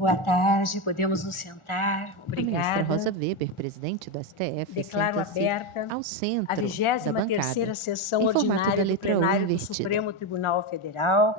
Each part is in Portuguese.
Boa tarde, podemos nos sentar. A ministra Obrigada. Rosa Weber, presidente do STF, Declaro senta-se aberta ao a centro da 23ª bancada, sessão em formato da ordinária do letra U plenário do invertida. Supremo Tribunal Federal,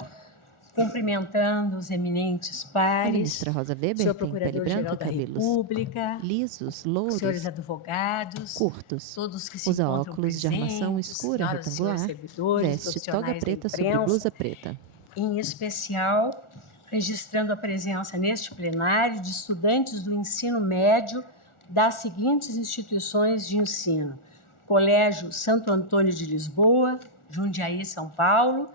cumprimentando os eminentes A pares, ministra Rosa Weber senhor tem pele Procurador-Geral branca, da cabelos República, lisos, senhores louros, advogados, curtos. todos que se Usa encontram óculos de armação presentes, escura senhoras e senhores retangular, servidores, veste toga profissionais da preta sobre imprensa, blusa preta. em especial registrando a presença neste plenário de estudantes do ensino médio das seguintes instituições de ensino: Colégio Santo Antônio de Lisboa, Jundiaí, São Paulo,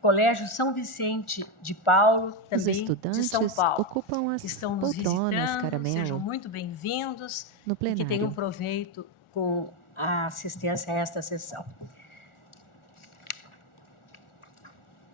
Colégio São Vicente de Paulo, Os também de estudantes São Paulo, ocupam que as estão nos poltronas visitando. caramelo Sejam muito bem-vindos no e que tenham plenário. proveito com a assistência a esta sessão.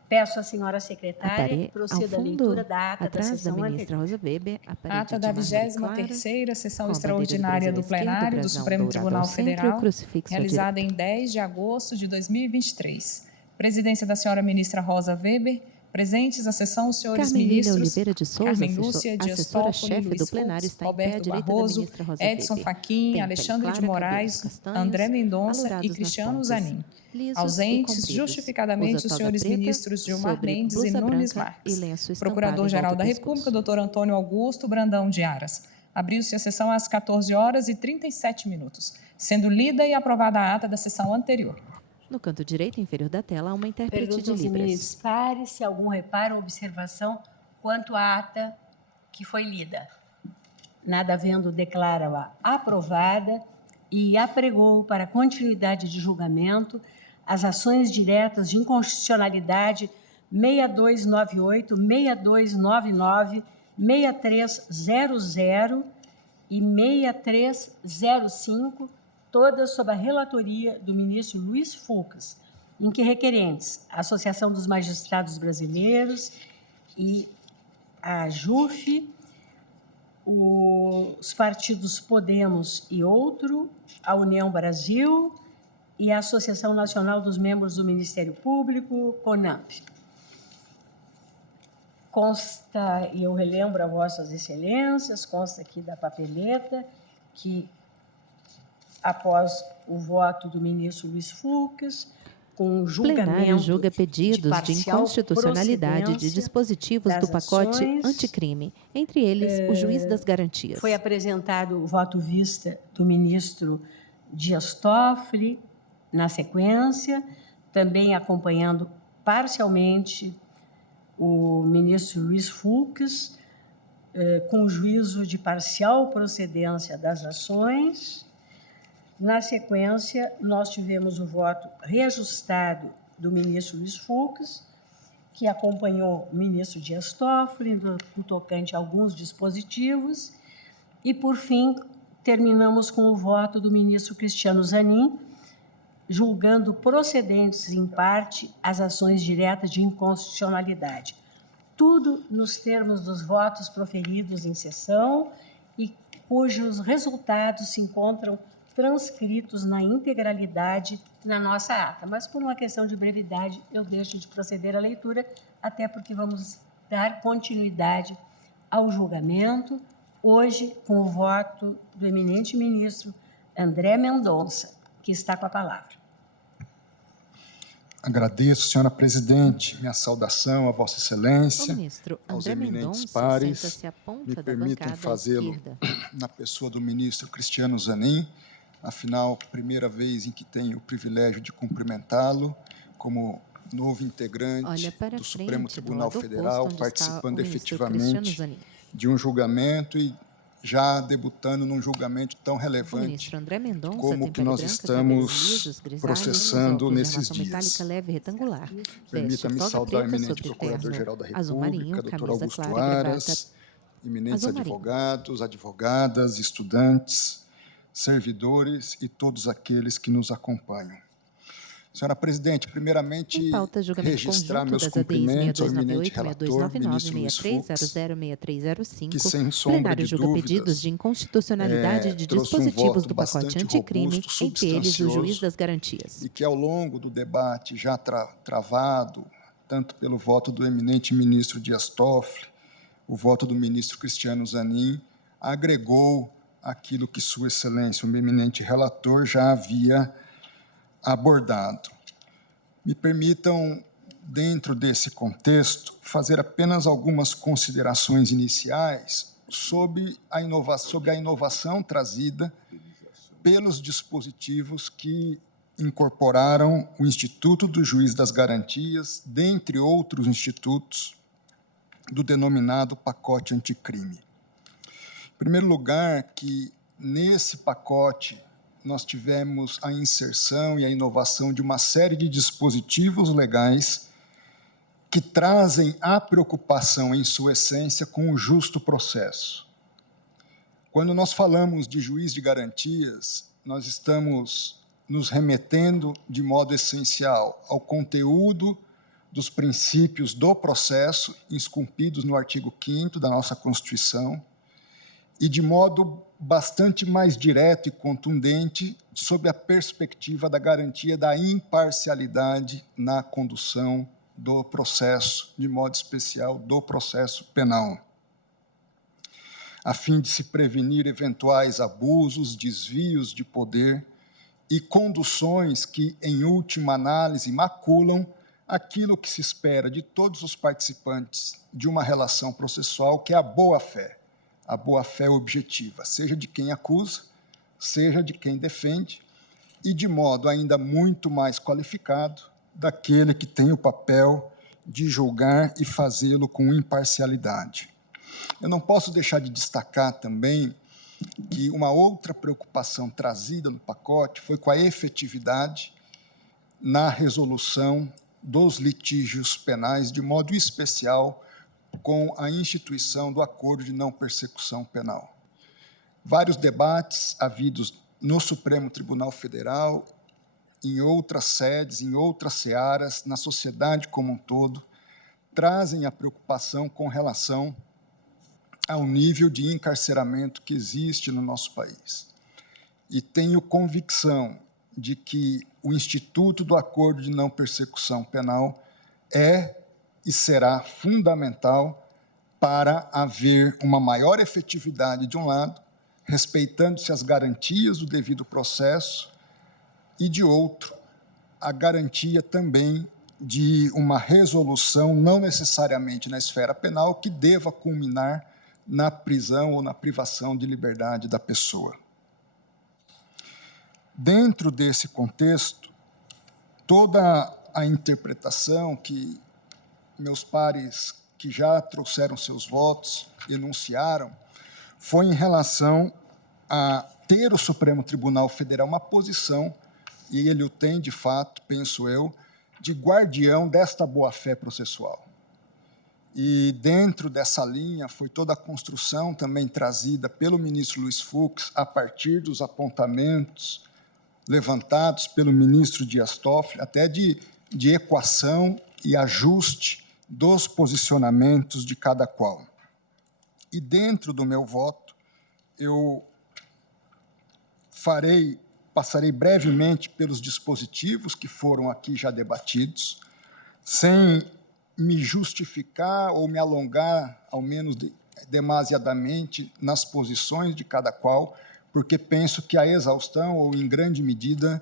Peço à senhora secretária que proceda à leitura da ata da atrás da sessão ministra anterior. Rosa Weber, a parede Ata de da mármore clara, 23ª Sessão com a bandeira do Extraordinária Brasil do à esquerda, Plenário do brasão Supremo dourado Tribunal ao centro e o Federal, crucifixo à realizada direita. em 10 de agosto de 2023. Presidência da senhora ministra Rosa Weber. Presentes à sessão os senhores Carmen Lília ministros Oliveira de Souza, Carmen Lúcia, Dias Toffoli, assessora-chefe do Luiz plenário, Fux, está em pé à Roberto direita da Barroso, ministra Rosa Edson Weber. Fachin, Tem Alexandre pele de clara, Moraes, cabelos castanhos, André Mendonça alourados e nas Cristiano pontas, Zanin. lisos e Ausentes, compridos. justificadamente, Usa os toga senhores preta ministros Gilmar sobre Mendes e blusa Nunes branca e Marques. lenço estampado em Procurador-Geral volta da do República, pescoço. doutor Antônio Augusto Brandão de Aras. Abriu-se a sessão às 14 horas e 37 minutos, sendo lida e aprovada a ata da sessão anterior. No canto direito inferior da tela, há uma intérprete Pergunto de aos Libras. eminentes pares se algum reparo ou observação quanto à ata que foi lida. Nada havendo, declara-a aprovada e apregou para continuidade de julgamento as ações diretas de inconstitucionalidade 6298, 6299, 6300 e 6305, todas sob a relatoria do ministro Luiz Fux, em que requerentes a Associação dos Magistrados Brasileiros e a JUF, os partidos Podemos e Outro, a União Brasil e a Associação Nacional dos Membros do Ministério Público, CONAMP. Consta, e eu relembro a vossas excelências, consta aqui da papeleta, que após o voto do ministro Luiz Fux, com o julgamento Plenário julga pedidos de parcial inconstitucionalidade de procedência dispositivos das do pacote ações, anticrime, entre eles o juiz das garantias. foi apresentado o voto vista do ministro Dias Toffoli, na sequência, também acompanhando parcialmente o ministro Luiz Fux, com juízo de parcial procedência das ações. Na sequência, nós tivemos o voto reajustado do ministro Luiz Fux, que acompanhou o ministro Dias Toffoli no tocante a alguns dispositivos. E, por fim, terminamos com o voto do ministro Cristiano Zanin, julgando procedentes, em parte, as ações diretas de inconstitucionalidade. Tudo nos termos dos votos proferidos em sessão e cujos resultados se encontram transcritos na integralidade na nossa ata. Mas, por uma questão de brevidade, eu deixo de proceder à leitura, até porque vamos dar continuidade ao julgamento, hoje com o voto do eminente ministro André Mendonça, que está com a palavra. Agradeço, senhora presidente, minha saudação a vossa excelência, O ministro aos André eminentes Mendonça pares. senta-se à ponta Me da permitem bancada à fazê-lo esquerda. na pessoa do ministro Cristiano Zanin, afinal, primeira vez em que tenho o privilégio de cumprimentá-lo como novo integrante Olha para do a Supremo frente, Tribunal do lado Federal, oposto, onde está participando o ministro efetivamente Cristiano Zanin. de um julgamento e já debutando num julgamento tão O relevante ministro André Mendonça como tem que pele nós branca, estamos cabelos lisos, grisalhos, processando óculos de nesses armação dias. metálica leve e retangular. Veste Permita-me toga saudar o preta eminente sobre Procurador-Geral da terno azul República, marinho, doutor camisa Augusto clara e gravata Aras, eminentes azul marinho. advogados, advogadas, estudantes, servidores e todos aqueles que nos acompanham. Senhora presidente, primeiramente, Em pauta, julgamento registrar conjunto meus das ADIs cumprimentos ao 6298, eminente relator, 6299, ministro Luiz Fux, 6300, que, sem sombra plenário de julga pedidos dúvidas, de inconstitucionalidade de trouxe um dispositivos voto do pacote bastante anticrime, robusto, entre eles o juiz substancioso, das garantias. e que, ao longo do debate já travado, tanto pelo voto do eminente ministro Dias Toffoli, o voto do ministro Cristiano Zanin agregou aquilo que Sua Excelência, o eminente relator, já havia abordado. Me permitam, dentro desse contexto, fazer apenas algumas considerações iniciais sobre a inovação trazida pelos dispositivos que incorporaram o Instituto do Juiz das Garantias, dentre outros institutos, do denominado pacote anticrime. Em primeiro lugar, que nesse pacote nós tivemos a inserção e a inovação de uma série de dispositivos legais que trazem a preocupação, em sua essência, com o justo processo. Quando nós falamos de juiz de garantias, nós estamos nos remetendo de modo essencial ao conteúdo dos princípios do processo, esculpidos no artigo 5º da nossa Constituição, e de modo bastante mais direto e contundente sob a perspectiva da garantia da imparcialidade na condução do processo, de modo especial do processo penal, a fim de se prevenir eventuais abusos, desvios de poder e conduções que, em última análise, maculam aquilo que se espera de todos os participantes de uma relação processual, que é a boa-fé objetiva, seja de quem acusa, seja de quem defende, e de modo ainda muito mais qualificado, daquele que tem o papel de julgar e fazê-lo com imparcialidade. Eu não posso deixar de destacar também que uma outra preocupação trazida no pacote foi com a efetividade na resolução dos litígios penais, de modo especial com a instituição do acordo de não persecução penal. Vários debates havidos no Supremo Tribunal Federal, em outras sedes, em outras searas, na sociedade como um todo, trazem a preocupação com relação ao nível de encarceramento que existe no nosso país. E tenho convicção de que o Instituto do Acordo de Não Persecução Penal é e será fundamental para haver uma maior efetividade, de um lado, respeitando-se as garantias do devido processo, e, de outro, a garantia também de uma resolução, não necessariamente na esfera penal, que deva culminar na prisão ou na privação de liberdade da pessoa. Dentro desse contexto, toda a interpretação que meus pares que já trouxeram seus votos enunciaram foi em relação a ter o Supremo Tribunal Federal uma posição, e ele o tem de fato, penso eu, de guardião desta boa-fé processual. E dentro dessa linha foi toda a construção também trazida pelo ministro Luiz Fux, a partir dos apontamentos levantados pelo ministro Dias Toffoli, até de equação e ajuste dos posicionamentos de cada qual. E dentro do meu voto, eu passarei brevemente pelos dispositivos que foram aqui já debatidos, sem me justificar ou me alongar, ao menos demasiadamente, nas posições de cada qual, porque penso que a exaustão, ou em grande medida,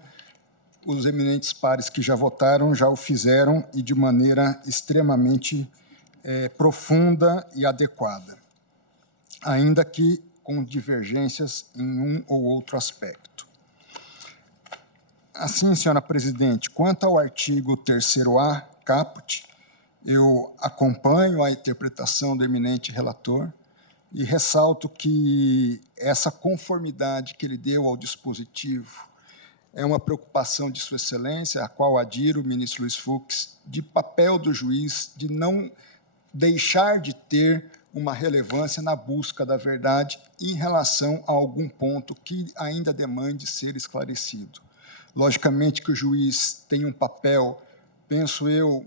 os eminentes pares que já votaram já o fizeram, e de maneira extremamente profunda e adequada, ainda que com divergências em um ou outro aspecto. Assim, senhora presidente, quanto ao artigo 3º-A, caput, eu acompanho a interpretação do eminente relator e ressalto que essa conformidade que ele deu ao dispositivo é uma preocupação de Sua Excelência, a qual adiro, o ministro Luiz Fux, de papel do juiz, de não deixar de ter uma relevância na busca da verdade em relação a algum ponto que ainda demande ser esclarecido. Logicamente que o juiz tem um papel, penso eu,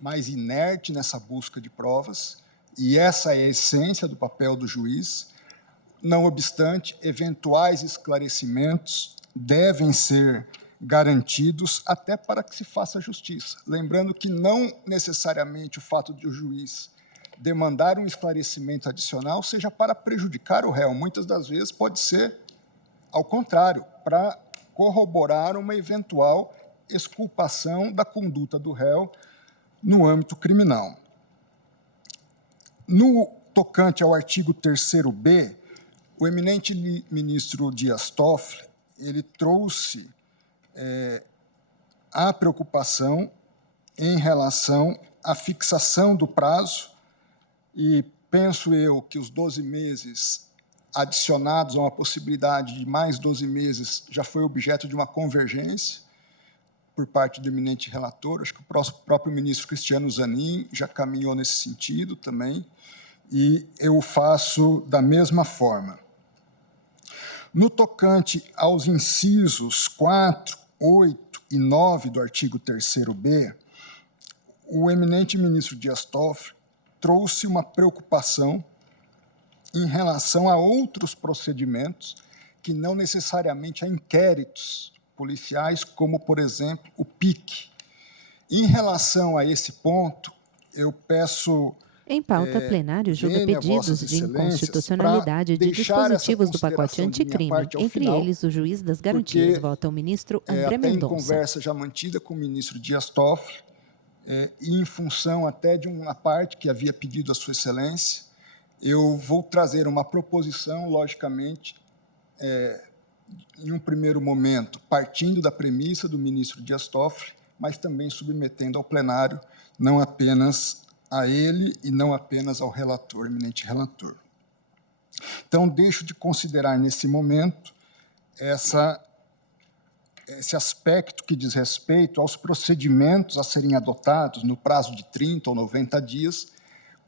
mais inerte nessa busca de provas, e essa é a essência do papel do juiz. Não obstante, eventuais esclarecimentos devem ser garantidos até para que se faça justiça. Lembrando que não necessariamente o fato de o juiz demandar um esclarecimento adicional seja para prejudicar o réu. Muitas das vezes pode ser ao contrário, para corroborar uma eventual exculpação da conduta do réu no âmbito criminal. No tocante ao artigo 3º-B, o eminente ministro Dias Toffoli, ele trouxe a preocupação em relação à fixação do prazo, e penso eu que os 12 meses adicionados a uma possibilidade de mais 12 meses já foi objeto de uma convergência por parte do eminente relator. Acho que o próprio ministro Cristiano Zanin já caminhou nesse sentido também, e eu faço da mesma forma. No tocante aos incisos 4, 8 e 9 do artigo 3º-B, o eminente ministro Dias Toffoli trouxe uma preocupação em relação a outros procedimentos que não necessariamente a inquéritos policiais, como, por exemplo, o PIC. Em relação a esse ponto, eu peço... Em pauta, plenário julga pedidos de inconstitucionalidade de dispositivos do pacote anticrime, entre eles o juiz das garantias. Vota o ministro André Mendonça. Até em conversa já mantida com o ministro Dias Toffoli, e em função até de uma parte que havia pedido a Sua Excelência, eu vou trazer uma proposição, logicamente, em um primeiro momento, partindo da premissa do ministro Dias Toffoli, mas também submetendo ao plenário, não apenas a ele e não apenas ao relator, eminente relator. Então, deixo de considerar, nesse momento, esse aspecto que diz respeito aos procedimentos a serem adotados no prazo de 30 ou 90 dias,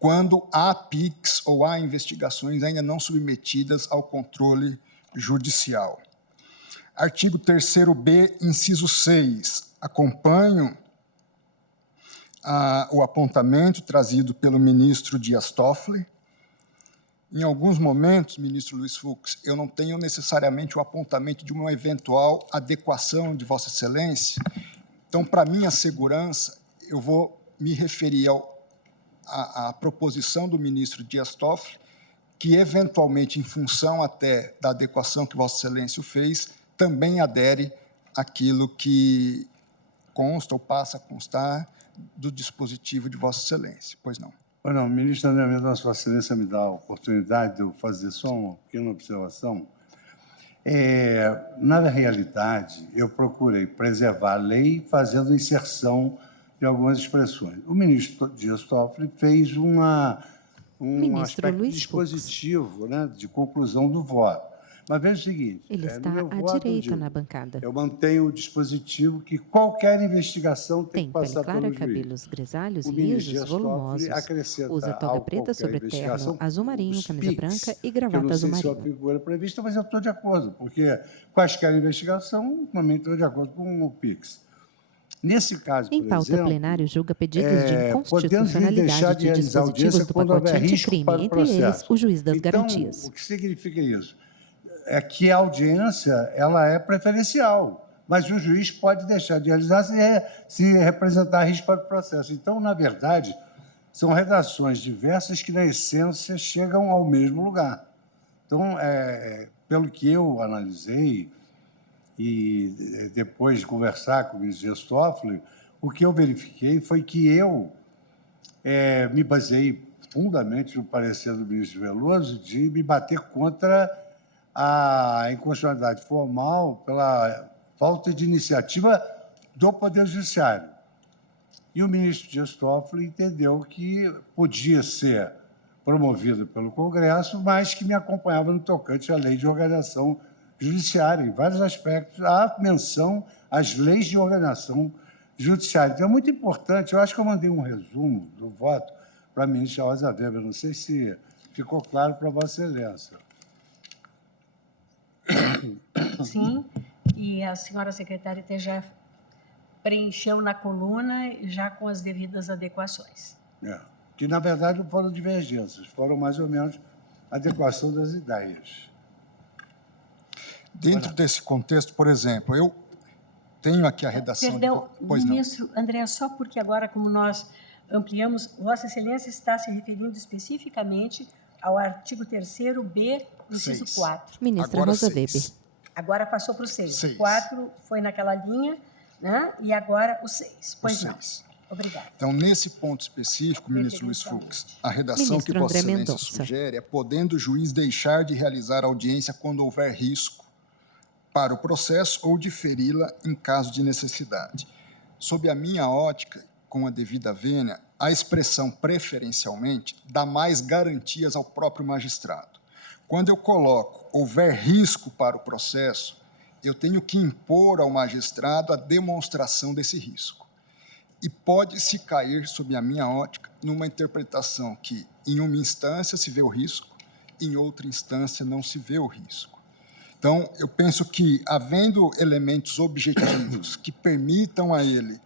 quando há PICs ou há investigações ainda não submetidas ao controle judicial. Artigo 3º-B, inciso 6. Acompanho o apontamento trazido pelo ministro Dias Toffoli. Em alguns momentos, ministro Luiz Fux, eu não tenho necessariamente o apontamento de uma eventual adequação de Vossa Excelência. Então, para minha segurança, eu vou me referir à proposição do ministro Dias Toffoli, que, eventualmente, em função até da adequação que Vossa Excelência fez, também adere àquilo que consta ou passa a constar do dispositivo de Vossa Excelência. Pois não. Pois não, ministro André Mendonça, Vossa Excelência me dá a oportunidade de eu fazer só uma pequena observação. Na realidade, eu procurei preservar a lei fazendo inserção de algumas expressões. O ministro Dias Toffoli fez um aspecto dispositivo, né, de conclusão do voto. Mas veja o seguinte... Ele está à direita na bancada. Eu mantenho o dispositivo que qualquer investigação tem que passar pele clara, pelo juiz. cabelos grisalhos, lisos, volumosos. Usa toga preta sobre terno azul marinho, camisa branca e gravata azul marinho. Eu não sei se é uma figura prevista, mas eu estou de acordo, porque quaisquer investigação, também estou de acordo com o PIX. Nesse caso, por em pauta, exemplo, plenário julga pedidos de inconstitucionalidade de dispositivos do pacote anticrime, entre eles o juiz das garantias. O que significa isso? É que a audiência ela é preferencial, mas o juiz pode deixar de realizar se representar risco para o processo. Então, na verdade, são redações diversas que, na essência, chegam ao mesmo lugar. Então, pelo que eu analisei, e depois de conversar com o ministro Dias Toffoli, o que eu verifiquei foi que eu me baseei fundamentalmente no parecer do ministro Veloso de me bater contra a inconstitucionalidade formal pela falta de iniciativa do Poder Judiciário. E o ministro Dias Toffoli entendeu que podia ser promovido pelo Congresso, mas que me acompanhava no tocante à lei de organização judiciária. Em vários aspectos, há menção às leis de organização judiciária. Então, é muito importante. Eu acho que eu mandei um resumo do voto para a ministra Rosa Weber. Não sei se ficou claro para Vossa Excelência. Sim, e a senhora secretária até já preencheu na coluna, já com as devidas adequações. Que, na verdade, não foram divergências, foram mais ou menos adequação das ideias. Dentro desse contexto, por exemplo, eu tenho aqui a redação... Perdão, ministro André, só porque agora, como nós ampliamos, Vossa Excelência está se referindo especificamente ao artigo 3º-B, inciso 4. Ministra Agora Rosa 6. Weber. Agora passou para o 6. 6. O 4 foi naquela linha, né? E agora o 6. Pois O não. 6. Obrigada. Então, nesse ponto específico, ministro Luiz Fux, a redação Ministro que Vossa André Excelência Mendonça. sugere é podendo o juiz deixar de realizar a audiência quando houver risco para o processo ou diferi-la em caso de necessidade. Sob a minha ótica, com a devida vênia, a expressão preferencialmente dá mais garantias ao próprio magistrado. Quando eu coloco houver risco para o processo, eu tenho que impor ao magistrado a demonstração desse risco. E pode-se cair, sob a minha ótica, numa interpretação que, em uma instância, se vê o risco, em outra instância, não se vê o risco. Então, eu penso que, havendo elementos objetivos que permitam a ele,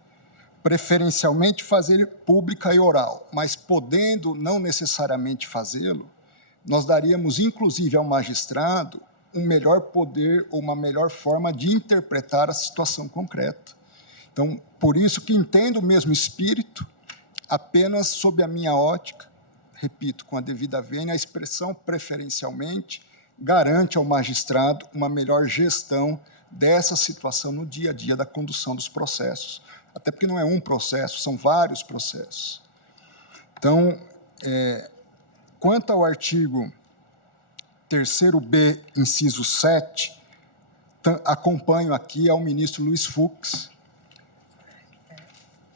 preferencialmente, fazer pública e oral, mas podendo não necessariamente fazê-lo, nós daríamos, inclusive, ao magistrado um melhor poder ou uma melhor forma de interpretar a situação concreta. Então, por isso que entendo o mesmo espírito, apenas sob a minha ótica, repito, com a devida vênia, a expressão preferencialmente garante ao magistrado uma melhor gestão dessa situação no dia a dia da condução dos processos. Até porque não é um processo, são vários processos. Então, quanto ao artigo 3º-B, inciso 7, acompanho aqui ao ministro Luiz Fux.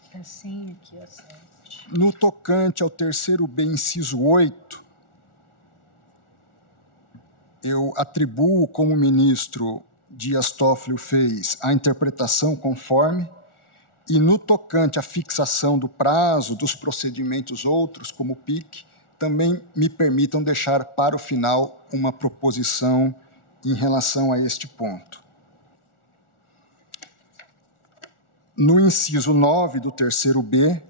Está sem aqui, ó, 7. No tocante ao 3º-B, inciso 8, eu atribuo, como o ministro Dias Toffoli fez, a interpretação conforme, e no tocante à fixação do prazo dos procedimentos outros, como o PIC, também me permitam deixar para o final uma proposição em relação a este ponto. No inciso 9 do 3º-B,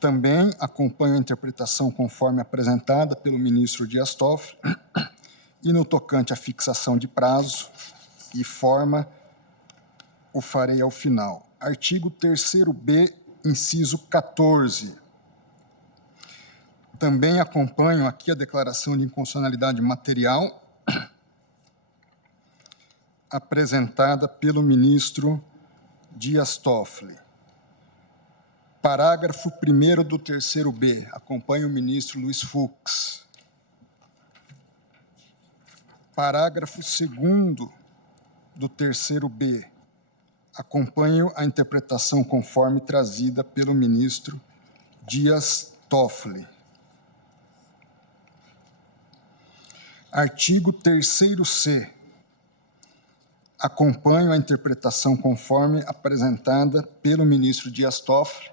também acompanho a interpretação conforme apresentada pelo ministro Dias Toffoli, e no tocante à fixação de prazo e forma, o farei ao final. Artigo 3º-B, inciso 14. Também acompanho aqui a declaração de inconstitucionalidade material apresentada pelo ministro Dias Toffoli. Parágrafo 1º do 3º-B, acompanho o ministro Luiz Fux. Parágrafo 2º do 3º-B, acompanho a interpretação conforme trazida pelo ministro Dias Toffoli. Artigo 3º-C, acompanho a interpretação conforme apresentada pelo ministro Dias Toffoli,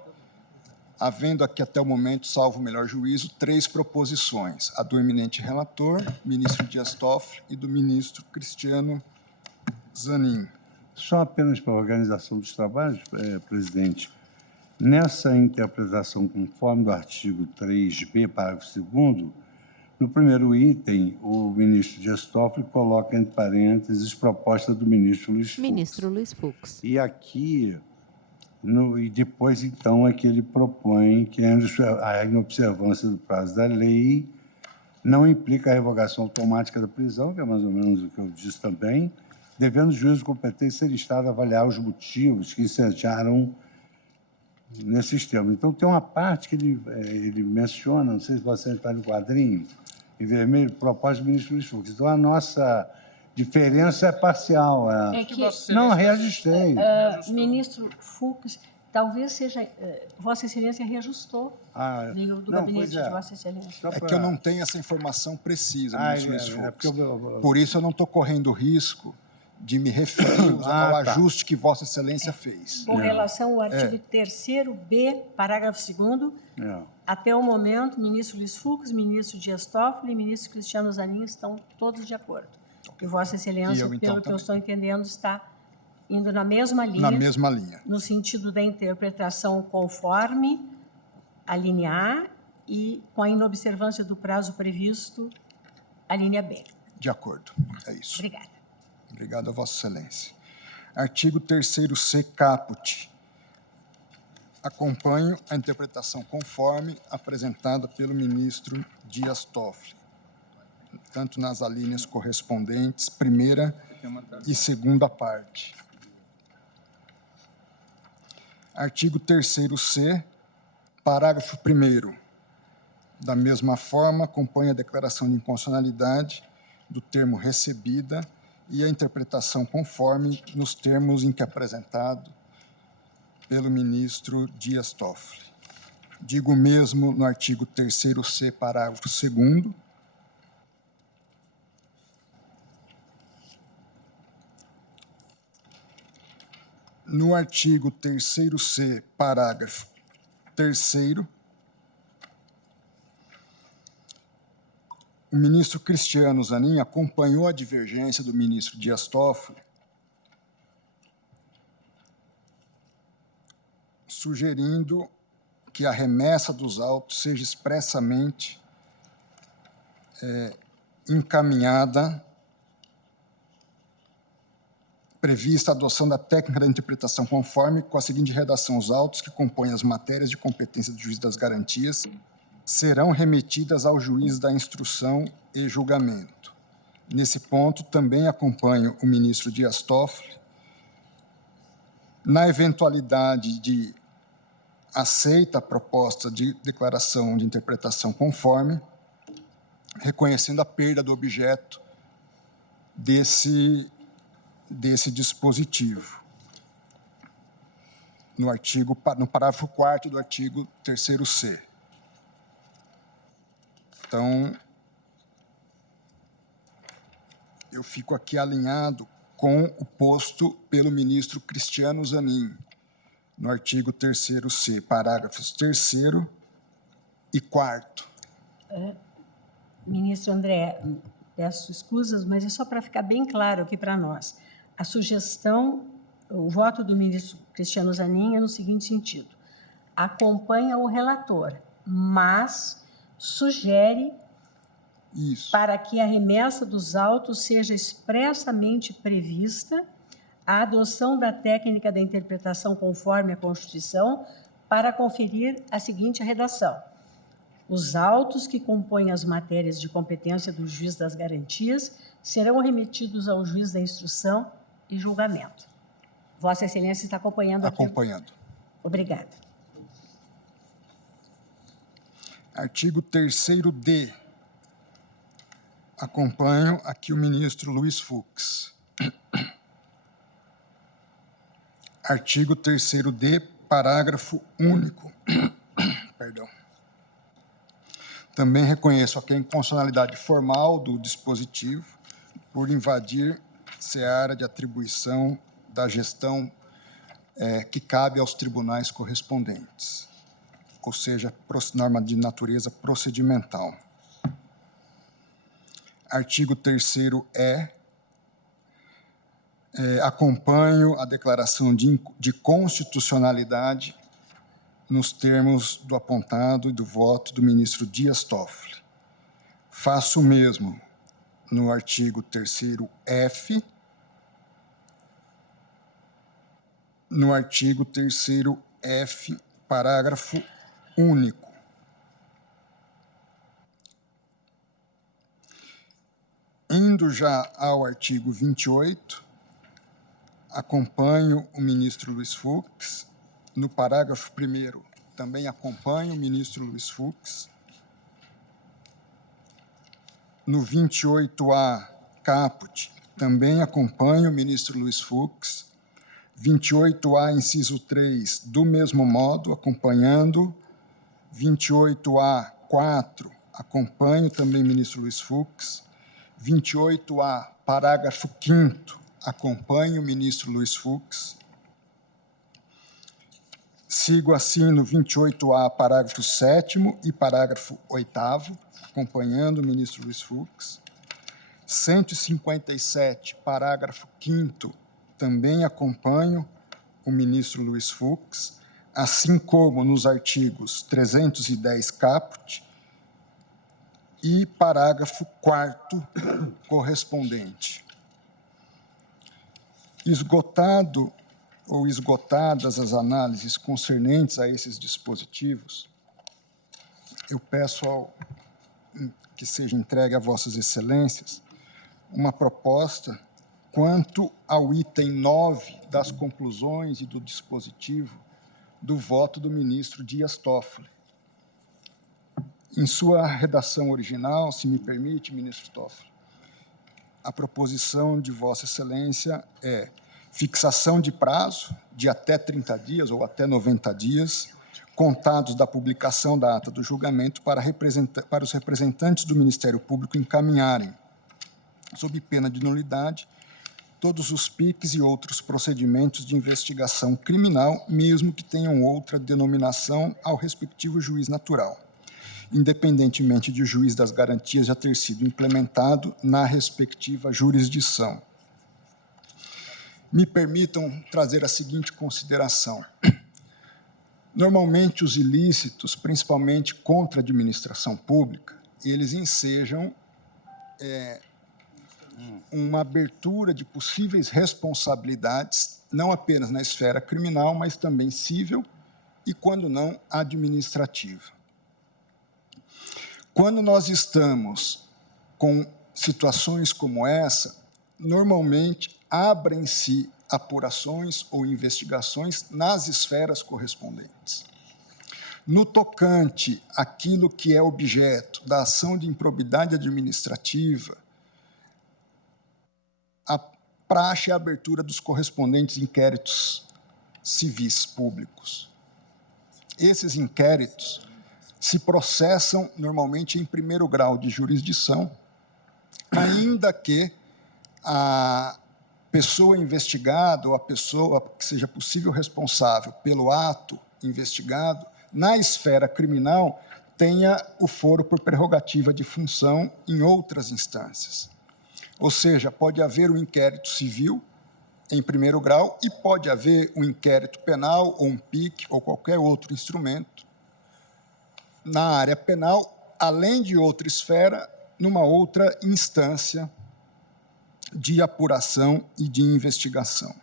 havendo aqui até o momento, salvo o melhor juízo, 3 proposições, a do eminente relator, ministro Dias Toffoli, e do ministro Cristiano Zanin. Só apenas para a organização dos trabalhos, presidente, nessa interpretação conforme do artigo 3b, parágrafo 2º, no primeiro item, o ministro Dias Toffoli coloca entre parênteses proposta do ministro Luiz Fux. Ministro Luiz Fux. E aqui, e depois, então, é que ele propõe que a inobservância do prazo da lei não implica a revogação automática da prisão, que é mais ou menos o que eu disse também, devendo o juízo competente ser instado a avaliar os motivos que ensejaram nesses termos. Então, tem uma parte que ele menciona, não sei se você está no quadrinho, em vermelho, proposta do ministro Luiz Fux. Então, a nossa diferença é parcial. Não, reajustei. Ministro Fux, talvez seja... Vossa Excelência reajustou do gabinete de Vossa Excelência. É que eu não tenho essa informação precisa, ministro Luiz Fux. Por isso, eu não estou correndo risco de me referir ao ajuste que Vossa Excelência fez. Com relação ao artigo 3º-B, parágrafo 2º, até o momento, ministro Luiz Fux, ministro Dias Toffoli e ministro Cristiano Zanin estão todos de acordo. E Vossa Excelência, pelo que eu estou entendendo, está indo na mesma linha. Na mesma linha. No sentido da interpretação conforme a linha A e com a inobservância do prazo previsto, a linha B. De acordo, é isso. Obrigada. Obrigado a Vossa Excelência. Artigo 3º-C, caput. acompanho a interpretação conforme apresentada pelo ministro Dias Toffoli, tanto nas alíneas correspondentes, primeira e segunda parte. Artigo 3º-C, parágrafo 1º. Da mesma forma, acompanha a declaração de inconstitucionalidade do termo recebida e a interpretação conforme nos termos em que apresentado pelo ministro Dias Toffoli. Digo mesmo no artigo 3º-C, parágrafo 2º, no artigo 3º-C, parágrafo 3º, o ministro Cristiano Zanin acompanhou a divergência do ministro Dias Toffoli, sugerindo que a remessa dos autos seja expressamente encaminhada, prevista a adoção da técnica da interpretação conforme, com a seguinte redação: os autos que compõem as matérias de competência do juiz das garantias serão remetidas ao juiz da instrução e julgamento. Nesse ponto, também acompanho o ministro Dias Toffoli, na eventualidade de aceita a proposta de declaração de interpretação conforme, reconhecendo a perda do objeto desse dispositivo, no parágrafo 4º do artigo 3º-C. Então, eu fico aqui alinhado com o posto pelo ministro Cristiano Zanin, no artigo 3º-C, parágrafos 3º e 4º. Ministro André, peço escusas, mas é só para ficar bem claro aqui para nós. A sugestão, o voto do ministro Cristiano Zanin é no seguinte sentido: acompanha o relator, mas sugere para que a remessa dos autos seja expressamente prevista a adoção da técnica da interpretação conforme a Constituição para conferir a seguinte redação: os autos que compõem as matérias de competência do juiz das garantias serão remetidos ao juiz da instrução e julgamento. Vossa Excelência está acompanhando aqui? Acompanhando. Obrigada. Artigo 3º-D. Acompanho aqui o ministro Luiz Fux. Artigo 3º-D, parágrafo único. Perdão. Também reconheço aqui a inconstitucionalidade formal do dispositivo por invadir seara de atribuição da gestão que cabe aos tribunais correspondentes, ou seja, norma de natureza procedimental. Artigo 3º-E. Acompanho a declaração de constitucionalidade nos termos do apontado e do voto do ministro Dias Toffoli. Faço o mesmo no artigo 3º-F, no artigo 3º-F, parágrafo único. Indo já ao artigo 28, acompanho o ministro Luiz Fux. No parágrafo 1º, também acompanho o ministro Luiz Fux. No 28A, caput, também acompanho o ministro Luiz Fux. 28A, inciso 3, do mesmo modo, acompanhando. 28A, 4, acompanho também o ministro Luiz Fux. 28A, parágrafo 5º, acompanho o ministro Luiz Fux. Sigo assim no 28A, parágrafo 7º e parágrafo 8º, acompanhando o ministro Luiz Fux. 157, parágrafo 5º, também acompanho o ministro Luiz Fux, assim como nos artigos 310 caput e parágrafo 4º correspondente. Esgotado ou esgotadas as análises concernentes a esses dispositivos, eu peço que seja entregue a Vossas Excelências uma proposta quanto ao item 9 das conclusões e do dispositivo do voto do ministro Dias Toffoli. Em sua redação original, se me permite, ministro Toffoli, a proposição de Vossa Excelência é fixação de prazo de até 30 dias ou até 90 dias, contados da publicação da ata do julgamento para os representantes do Ministério Público encaminharem, sob pena de nulidade, todos os PICs e outros procedimentos de investigação criminal, mesmo que tenham outra denominação ao respectivo juiz natural, independentemente de o juiz das garantias já ter sido implementado na respectiva jurisdição. Me permitam trazer a seguinte consideração. Normalmente, os ilícitos, principalmente contra a administração pública, eles ensejam uma abertura de possíveis responsabilidades, não apenas na esfera criminal, mas também civil e, quando não, administrativa. Quando nós estamos com situações como essa, normalmente abrem-se apurações ou investigações nas esferas correspondentes. No tocante àquilo que é objeto da ação de improbidade administrativa, a praxe é a abertura dos correspondentes inquéritos civis públicos. Esses inquéritos se processam normalmente em primeiro grau de jurisdição, ainda que a pessoa investigada ou a pessoa que seja possível responsável pelo ato investigado, na esfera criminal, tenha o foro por prerrogativa de função em outras instâncias. Ou seja, pode haver um inquérito civil em primeiro grau e pode haver um inquérito penal ou um PIC ou qualquer outro instrumento na área penal, além de outra esfera, numa outra instância de apuração e de investigação.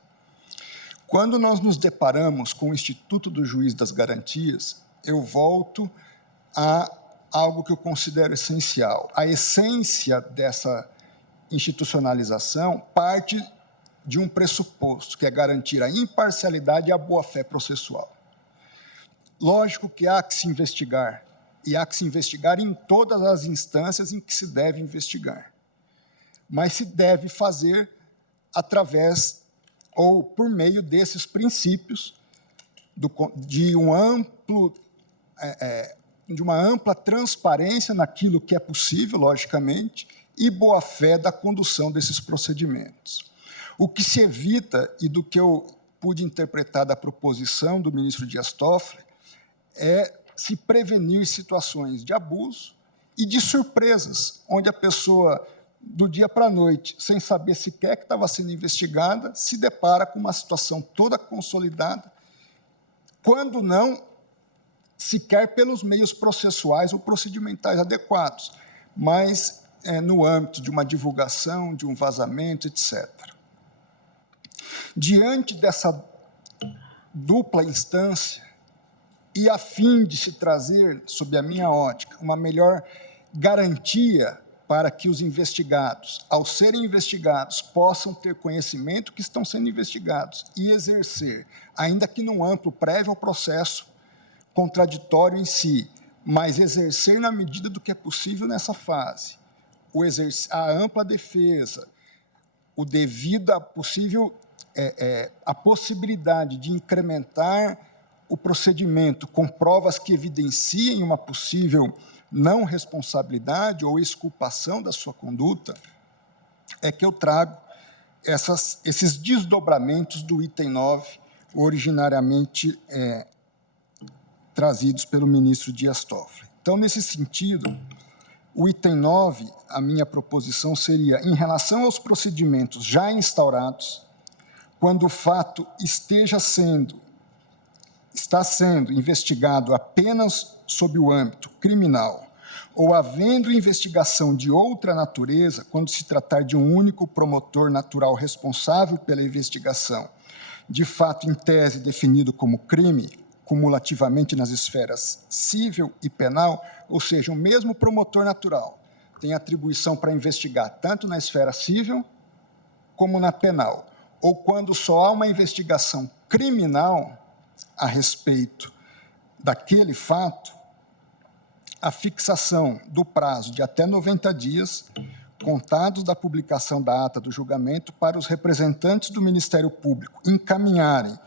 Quando nós nos deparamos com o Instituto do Juiz das Garantias, eu volto a algo que eu considero essencial. A essência dessa institucionalização parte de um pressuposto, que é garantir a imparcialidade e a boa-fé processual. Lógico que há que se investigar, e há que se investigar em todas as instâncias em que se deve investigar. Mas se deve fazer através ou por meio desses princípios de uma ampla transparência naquilo que é possível, logicamente, e boa-fé da condução desses procedimentos. O que se evita, e do que eu pude interpretar da proposição do ministro Dias Toffoli, é se prevenir situações de abuso e de surpresas, onde a pessoa, do dia para a noite, sem saber sequer que estava sendo investigada, se depara com uma situação toda consolidada, quando não sequer pelos meios processuais ou procedimentais adequados, mas no âmbito de uma divulgação, de um vazamento, etc. Diante dessa dupla instância, e a fim de se trazer, sob a minha ótica, uma melhor garantia para que os investigados, ao serem investigados, possam ter conhecimento que estão sendo investigados e exercer, ainda que num amplo prévio ao processo contraditório em si, mas exercer na medida do que é possível nessa fase, a ampla defesa, o devido a possível, a possibilidade de incrementar o procedimento com provas que evidenciem uma possível não responsabilidade ou exculpação da sua conduta, é que eu trago esses desdobramentos do item 9, originariamente trazidos pelo ministro Dias Toffoli. Então, nesse sentido, o item 9, a minha proposição seria, em relação aos procedimentos já instaurados, quando o fato está sendo investigado apenas sob o âmbito criminal ou havendo investigação de outra natureza, quando se tratar de um único promotor natural responsável pela investigação de fato em tese definido como crime, cumulativamente nas esferas civil e penal, ou seja, o mesmo promotor natural tem atribuição para investigar tanto na esfera civil como na penal, ou quando só há uma investigação criminal a respeito daquele fato, a fixação do prazo de até 90 dias, contados da publicação da ata do julgamento, para os representantes do Ministério Público encaminharem,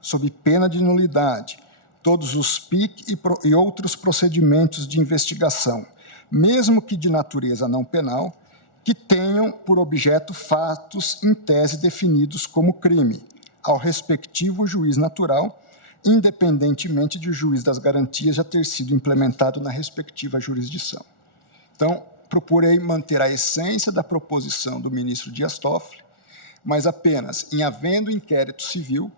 sob pena de nulidade, todos os PIC e outros procedimentos de investigação, mesmo que de natureza não penal, que tenham por objeto fatos em tese definidos como crime, ao respectivo juiz natural, independentemente de o juiz das garantias já ter sido implementado na respectiva jurisdição. Então, procurei manter a essência da proposição do ministro Dias Toffoli, mas apenas em havendo inquérito civil,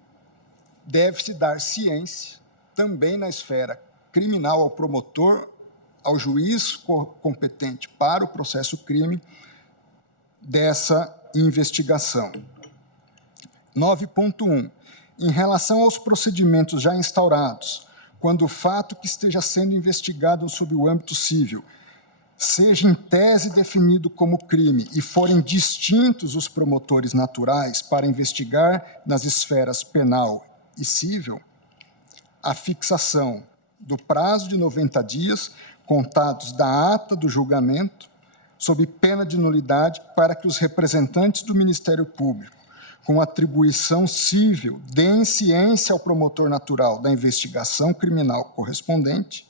deve-se dar ciência, também na esfera criminal, ao promotor, ao juiz competente para o processo crime, dessa investigação. 9.1. Em relação aos procedimentos já instaurados, quando o fato que esteja sendo investigado sob o âmbito civil seja em tese definido como crime e forem distintos os promotores naturais para investigar nas esferas penal e civil, a fixação do prazo de 90 dias, contados da ata do julgamento, sob pena de nulidade, para que os representantes do Ministério Público, com atribuição civil, deem ciência ao promotor natural da investigação criminal correspondente,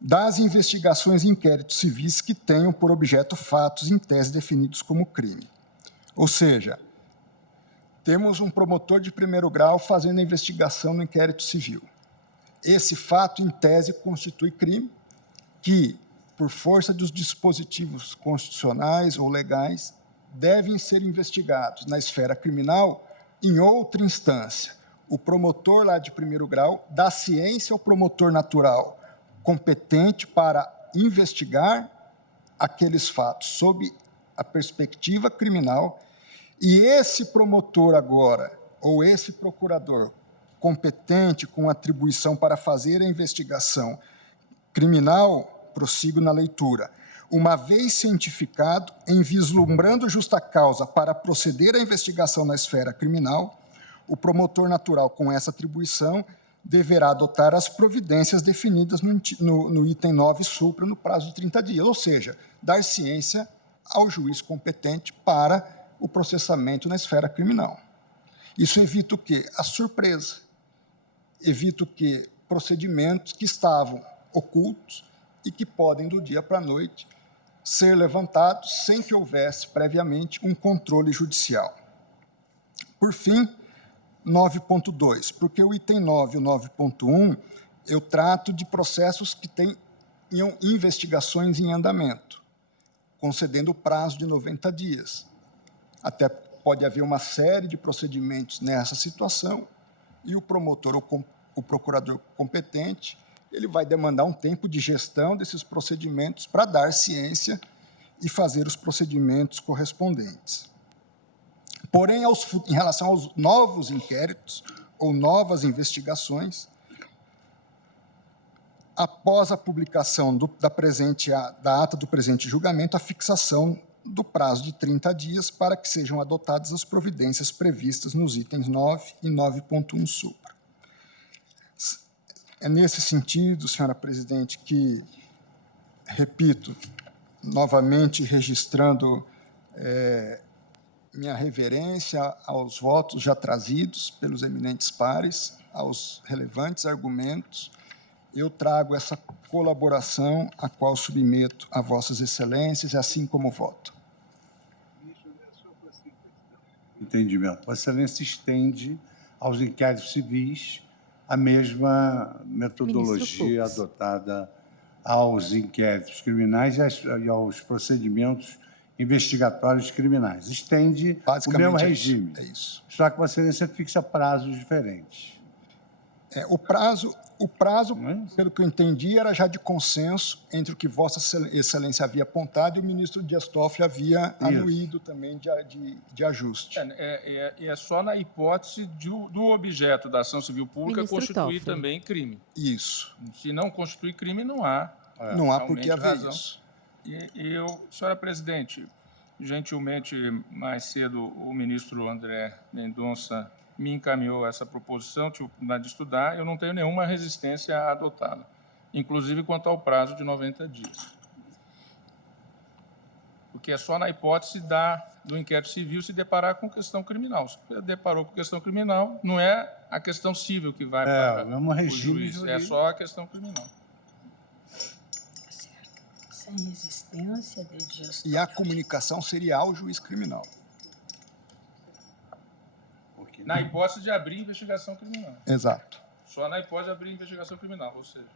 das investigações e inquéritos civis que tenham por objeto fatos em tese definidos como crime. Ou seja, temos um promotor de primeiro grau fazendo a investigação no inquérito civil. Esse fato, em tese, constitui crime que, por força dos dispositivos constitucionais ou legais, devem ser investigados na esfera criminal em outra instância. O promotor lá de primeiro grau dá ciência ao promotor natural competente para investigar aqueles fatos sob a perspectiva criminal, e esse promotor agora, ou esse procurador competente com atribuição para fazer a investigação criminal, prossigo na leitura, uma vez cientificado, em vislumbrando justa causa para proceder à investigação na esfera criminal, o promotor natural com essa atribuição deverá adotar as providências definidas no item 9 supra no prazo de 30 dias, ou seja, dar ciência ao juiz competente para o processamento na esfera criminal. Isso evita o quê? A surpresa. Evita o quê? Procedimentos que estavam ocultos e que podem, do dia para a noite, ser levantados sem que houvesse previamente um controle judicial. Por fim, 9.2, porque o item 9 e o 9.1, eu trato de processos que tenham investigações em andamento, concedendo o prazo de 90 dias. Até pode haver uma série de procedimentos nessa situação e o promotor ou o procurador competente, ele vai demandar um tempo de gestão desses procedimentos para dar ciência e fazer os procedimentos correspondentes. Porém, em relação aos novos inquéritos ou novas investigações, após a publicação da ata do presente julgamento, a fixação do prazo de 30 dias para que sejam adotadas as providências previstas nos itens 9 e 9.1 supra. É nesse sentido, senhora presidente, que, repito, novamente registrando minha reverência aos votos já trazidos pelos eminentes pares, aos relevantes argumentos, eu trago essa colaboração a qual submeto a vossas excelências, assim como voto. Entendimento. Vossa Excelência estende aos inquéritos civis a mesma metodologia adotada aos inquéritos criminais e aos procedimentos investigatórios criminais. Estende o mesmo regime. É isso. Só que Vossa Excelência fixa prazos diferentes. O prazo, pelo que eu entendi, era já de consenso entre o que Vossa Excelência havia apontado e o ministro Dias Toffoli havia anuído também de ajuste. É só na hipótese do objeto da ação civil pública constituir também crime. Isso. Se não constituir crime, não há. Não há por que haver isso. Senhora presidente, gentilmente, mais cedo, o ministro André Mendonça me encaminhou essa proposição, tive a oportunidade de estudar, eu não tenho nenhuma resistência a adotá-la, inclusive quanto ao prazo de 90 dias. Porque é só na hipótese do inquérito civil se deparar com questão criminal. Se deparou com questão criminal, não é a questão civil que vai para um regime o juiz, é só a questão criminal. Sem resistência de Dias. E a comunicação seria ao juiz criminal. Na hipótese de abrir investigação criminal. Exato. Só na hipótese de abrir investigação criminal, ou seja,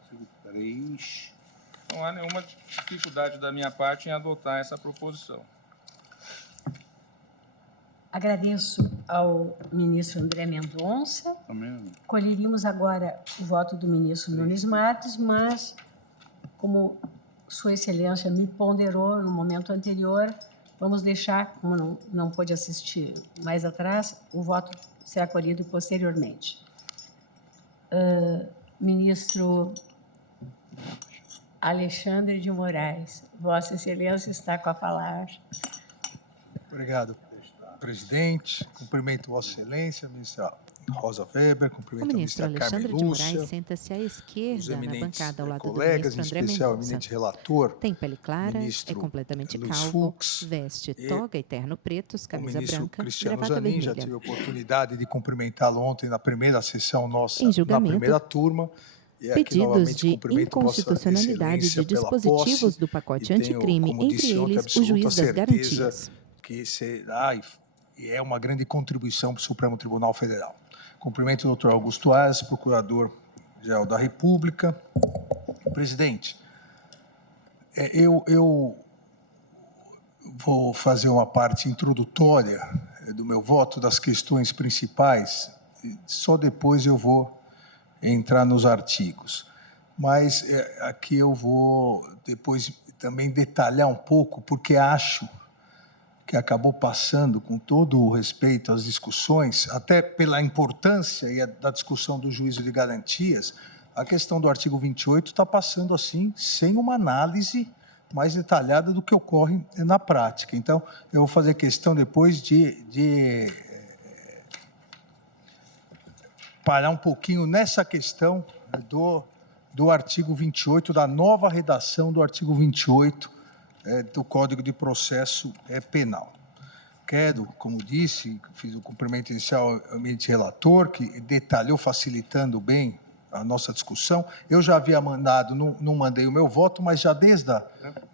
não há nenhuma dificuldade da minha parte em adotar essa proposição. Agradeço ao ministro André Mendonça. Colheríamos agora o voto do ministro Nunes Marques, mas, como Sua Excelência me ponderou no momento anterior, vamos deixar, como não pôde assistir mais atrás, o voto será colhido posteriormente. Ministro Alexandre de Moraes, Vossa Excelência está com a palavra. Obrigado, presidente. Cumprimento Vossa Excelência, ministra Rosa Weber, cumprimento a ministra Carmen Lúcia. O ministro Alexandre de Moraes senta-se à esquerda, na bancada ao lado colegas, do ministro em André especial o Mendonça. eminente relator, tem pele clara, ministro é completamente Luiz calvo, Fux, veste toga e terno pretos, o camisa ministro branca, Cristiano gravata Zanin. Já vermelha. tive a oportunidade de cumprimentá-lo ontem na primeira sessão nossa, Em na julgamento, primeira turma. E aqui, pedidos novamente, de cumprimento Vossa inconstitucionalidade Excelência de pela dispositivos posse do pacote e tenho, anticrime, como entre disse ontem, eles o absoluta juiz das certeza garantias. que será e é uma grande contribuição para o Supremo Tribunal Federal. Cumprimento o doutor Augusto Aras, procurador-geral da República. Presidente, eu vou fazer uma parte introdutória do meu voto, das questões principais, só depois eu vou entrar nos artigos. Mas aqui eu vou depois também detalhar um pouco, porque acho que acabou passando, com todo o respeito às discussões, até pela importância da discussão do juízo de garantias, a questão do artigo 28 está passando assim, sem uma análise mais detalhada do que ocorre na prática. Então, eu vou fazer questão depois de parar um pouquinho nessa questão do artigo 28, da nova redação do artigo 28 do Código de Processo Penal. Quero, como disse, fiz o cumprimento inicial ao eminente relator, que detalhou, facilitando bem a nossa discussão. Eu já havia mandado, não mandei o meu voto, mas já desde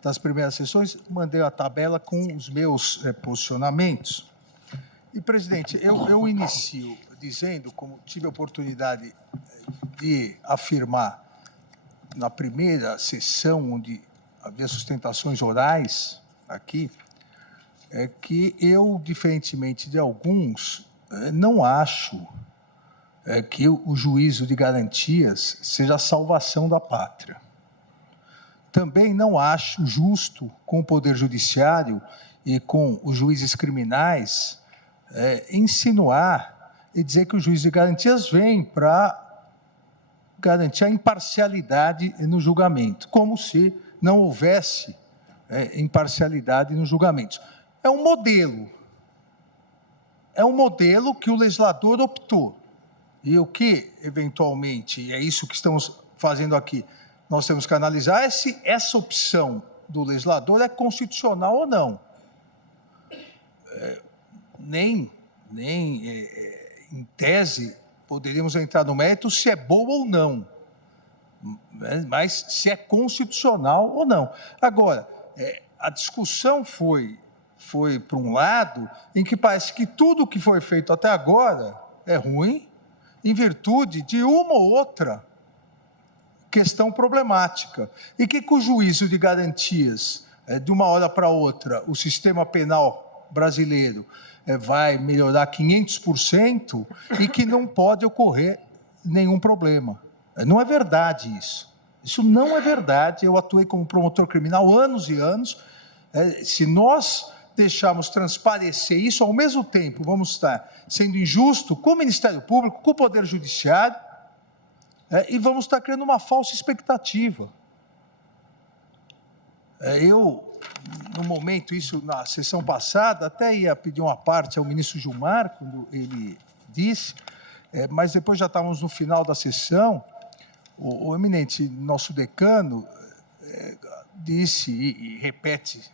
das primeiras sessões, mandei a tabela com os meus posicionamentos. E, presidente, eu inicio dizendo, como tive a oportunidade de afirmar na primeira sessão, onde havia sustentações orais aqui, é que eu, diferentemente de alguns, não acho que o juízo de garantias seja a salvação da pátria. Também não acho justo com o Poder Judiciário e com os juízes criminais insinuar e dizer que o juiz de garantias vem para garantir a imparcialidade no julgamento, como se não houvesse imparcialidade nos julgamentos. É um modelo que o legislador optou. E o que, eventualmente, e é isso que estamos fazendo aqui, nós temos que analisar é se essa opção do legislador é constitucional ou não. Nem em tese, poderíamos entrar no mérito se é boa ou não, mas se é constitucional ou não. Agora, a discussão foi para um lado em que parece que tudo o que foi feito até agora é ruim, em virtude de uma ou outra questão problemática. E que com o juízo de garantias, de uma hora para outra, o sistema penal brasileiro vai melhorar 500% e que não pode ocorrer nenhum problema. Não é verdade isso. Isso não é verdade. Eu atuei como promotor criminal anos e anos. Se nós deixarmos transparecer isso, ao mesmo tempo vamos estar sendo injusto com o Ministério Público, com o Poder Judiciário, e vamos estar criando uma falsa expectativa. No momento, isso na sessão passada, até ia pedir uma parte ao ministro Gilmar, quando ele disse, mas depois já estávamos no final da sessão, o eminente nosso decano disse, e repete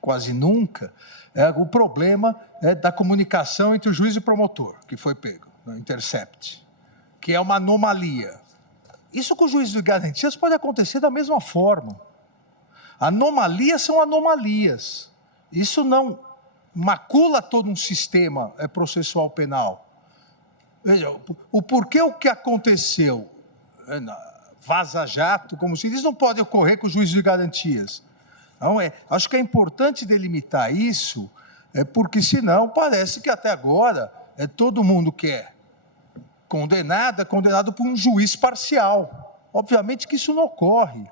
quase nunca, o problema da comunicação entre o juiz e o promotor, que foi pego no Intercept, que é uma anomalia. Isso com o juiz de garantias pode acontecer da mesma forma. Anomalias são anomalias. Isso não macula todo um sistema processual penal. Veja, o porquê o que aconteceu, vaza-jato, como se diz, não pode ocorrer com o juiz de garantias. Então, acho que é importante delimitar isso, porque senão parece que até agora todo mundo que é condenado por um juiz parcial. Obviamente que isso não ocorre.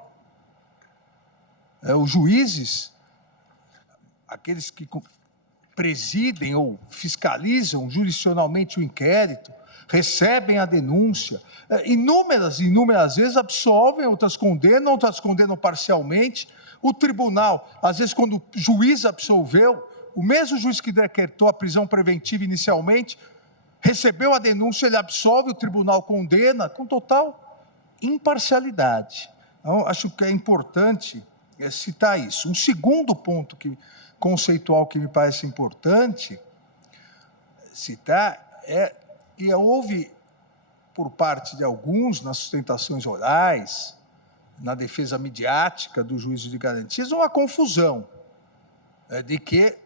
Os juízes, aqueles que presidem ou fiscalizam jurisdicionalmente o inquérito, recebem a denúncia, inúmeras vezes absolvem, outras condenam parcialmente. O tribunal, às vezes, quando o juiz absolveu, o mesmo juiz que decretou a prisão preventiva inicialmente, recebeu a denúncia, ele absolve, o tribunal condena, com total imparcialidade. Então, acho que é importante citar isso. Um segundo ponto conceitual que me parece importante citar é que houve, por parte de alguns, nas sustentações orais, na defesa midiática do juízo de garantias, uma confusão de que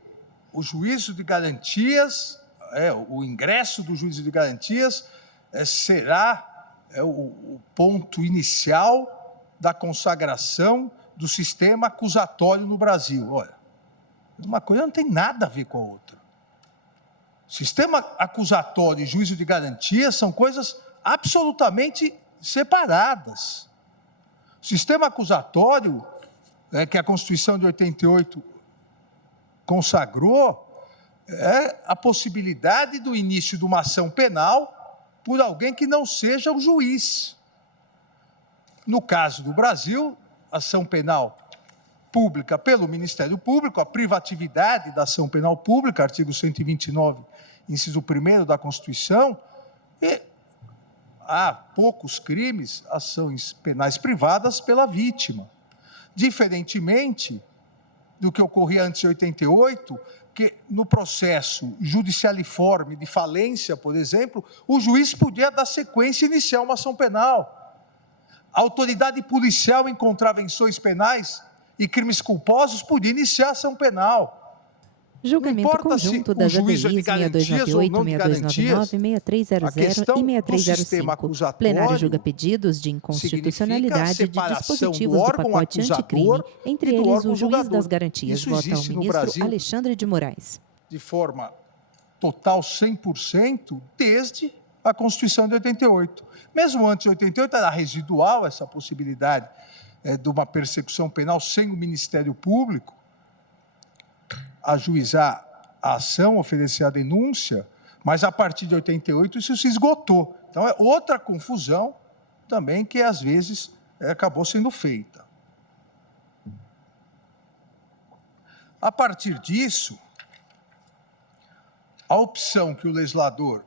o juízo de garantias, o ingresso do juízo de garantias será o ponto inicial da consagração do sistema acusatório no Brasil. Olha, uma coisa não tem nada a ver com a outra. Sistema acusatório e juízo de garantias são coisas absolutamente separadas. O sistema acusatório, que a Constituição de 88 consagrou, é a possibilidade do início de uma ação penal por alguém que não seja o juiz. No caso do Brasil, ação penal pública pelo Ministério Público, a privatividade da ação penal pública, artigo 129, inciso 1º da Constituição, e há poucos crimes, ações penais privadas pela vítima. Diferentemente do que ocorria antes de 88, que no processo judicialiforme de falência, por exemplo, o juiz podia dar sequência e iniciar uma ação penal. A autoridade policial em contravenções penais e crimes culposos podia iniciar ação penal. Julgamento conjunto das ADIs 6298, 6299, 6300 e 6305. Plenário julga pedidos de inconstitucionalidade de dispositivos do pacote anticrime, entre eles o juiz das garantias. Vota ao ministro Alexandre de Moraes. De forma total, 100%, desde a Constituição de 88. Mesmo antes de 88, era residual essa possibilidade de uma persecução penal sem o Ministério Público ajuizar a ação, oferecer a denúncia, mas a partir de 88 isso se esgotou. Então é outra confusão também que às vezes acabou sendo feita. A partir disso, a opção que o legislador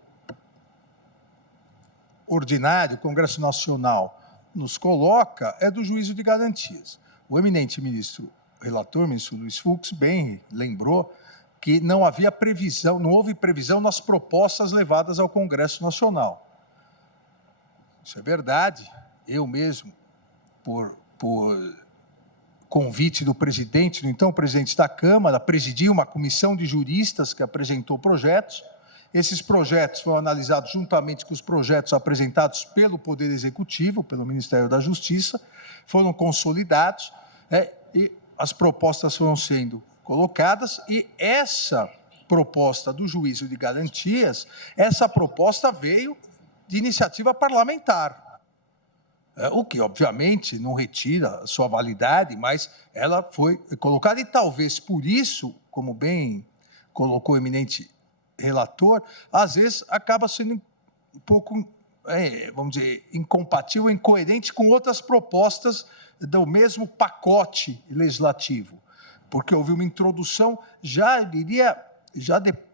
ordinário, Congresso Nacional, nos coloca é do juízo de garantias. O eminente ministro relator, ministro Luiz Fux, bem lembrou que não havia previsão, não houve previsão nas propostas levadas ao Congresso Nacional. Isso é verdade. Eu mesmo, por convite do presidente, do então presidente da Câmara, presidi uma comissão de juristas que apresentou projetos. Esses projetos foram analisados juntamente com os projetos apresentados pelo Poder Executivo, pelo Ministério da Justiça, foram consolidados, e as propostas foram sendo colocadas, e essa proposta do juízo de garantias, essa proposta veio de iniciativa parlamentar. O que, obviamente, não retira sua validade, mas ela foi colocada e talvez por isso, como bem colocou o eminente relator, às vezes acaba sendo um pouco, vamos dizer, incompatível, incoerente com outras propostas do mesmo pacote legislativo, porque houve uma introdução,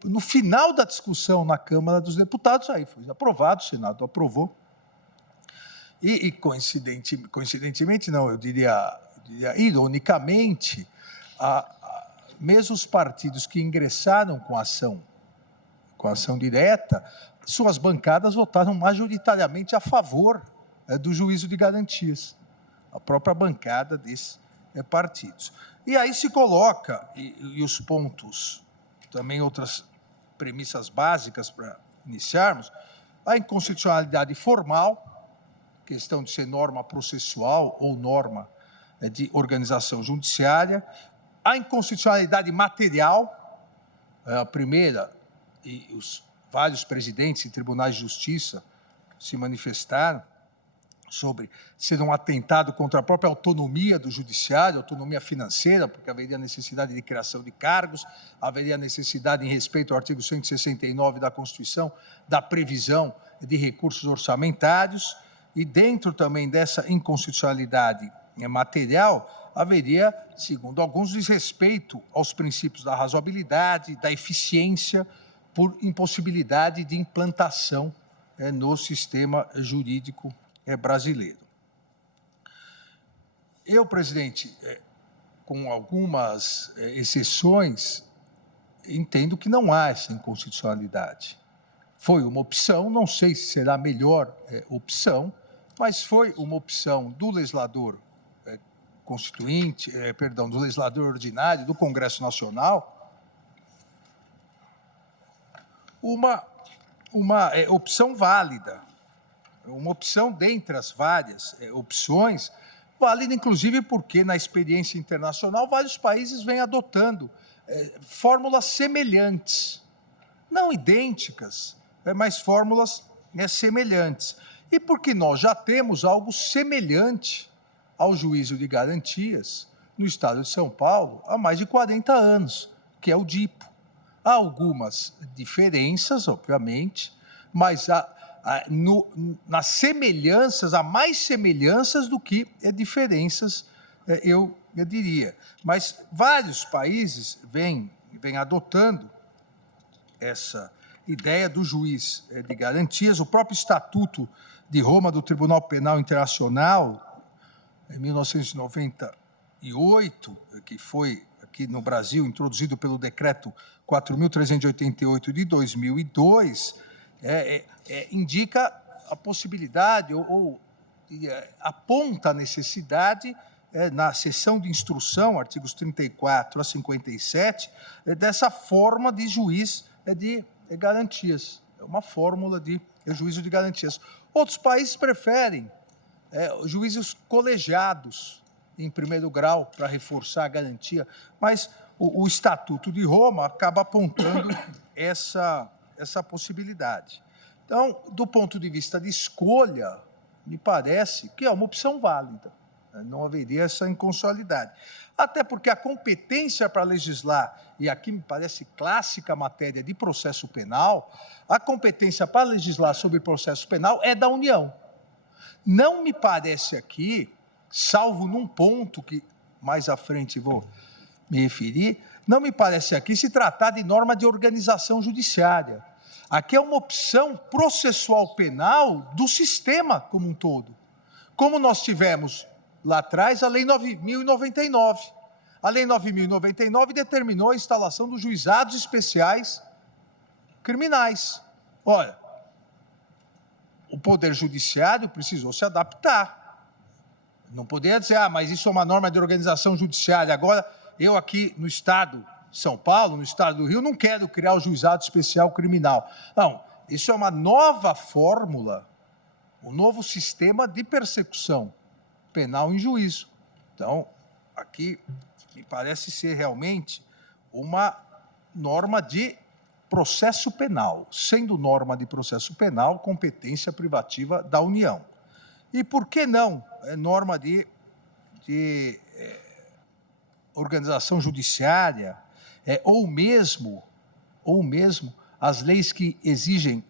no final da discussão na Câmara dos Deputados, aí foi aprovado, o Senado aprovou, e coincidentemente, não, eu diria ironicamente, mesmo os partidos que ingressaram com ação direta, suas bancadas votaram majoritariamente a favor do juízo de garantias, a própria bancada desses partidos. E aí se coloca, e os pontos, também outras premissas básicas para iniciarmos, a inconstitucionalidade formal, questão de ser norma processual ou norma de organização judiciária, a inconstitucionalidade material, a primeira, e os vários presidentes em tribunais de justiça se manifestaram sobre ser um atentado contra a própria autonomia do judiciário, autonomia financeira, porque haveria necessidade de criação de cargos, haveria necessidade, em respeito ao artigo 169 da Constituição, da previsão de recursos orçamentários, e dentro também dessa inconstitucionalidade material, haveria, segundo alguns, desrespeito aos princípios da razoabilidade, da eficiência, por impossibilidade de implantação no sistema jurídico brasileiro. Eu, presidente, com algumas exceções, entendo que não há essa inconstitucionalidade. Foi uma opção, não sei se será a melhor opção, mas foi uma opção do legislador constituinte, do legislador ordinário do Congresso Nacional, uma opção válida, uma opção dentre as várias opções, válida inclusive porque, na experiência internacional, vários países vêm adotando fórmulas semelhantes, não idênticas, mas fórmulas semelhantes. E porque nós já temos algo semelhante ao juízo de garantias no estado de São Paulo há mais de 40 anos, que é o DIPO. Há algumas diferenças, obviamente, mas nas semelhanças, há mais semelhanças do que diferenças, eu diria. Mas vários países vêm adotando essa ideia do juiz de garantias. O próprio Estatuto de Roma do Tribunal Penal Internacional, em 1998, que foi aqui no Brasil introduzido pelo Decreto 4.388 de 2002, indica a possibilidade ou aponta a necessidade, na seção de instrução, artigos 34 a 57, dessa forma de juiz de garantias. É uma fórmula de juízo de garantias. Outros países preferem juízes colegiados em primeiro grau para reforçar a garantia, mas o Estatuto de Roma acaba apontando essa possibilidade. Então, do ponto de vista de escolha, me parece que é uma opção válida. Não haveria essa inconstitucionalidade. Até porque a competência para legislar, e aqui me parece clássica matéria de processo penal, a competência para legislar sobre processo penal é da União. Não me parece aqui, salvo num ponto que mais à frente vou me referir, não me parece aqui se tratar de norma de organização judiciária. Aqui é uma opção processual penal do sistema como um todo. Como nós tivemos lá atrás a Lei 9.099. A Lei 9.099 determinou a instalação dos juizados especiais criminais. Ora, o Poder Judiciário precisou se adaptar. Não poderia dizer, mas isso é uma norma de organização judiciária. Agora, eu aqui no Estado de São Paulo, no Estado do Rio, não quero criar o juizado especial criminal. Não, isso é uma nova fórmula, um novo sistema de persecução penal em juízo. Então, aqui me parece ser realmente uma norma de processo penal, sendo norma de processo penal competência privativa da União. E por que não norma de organização judiciária, ou mesmo as leis que exigem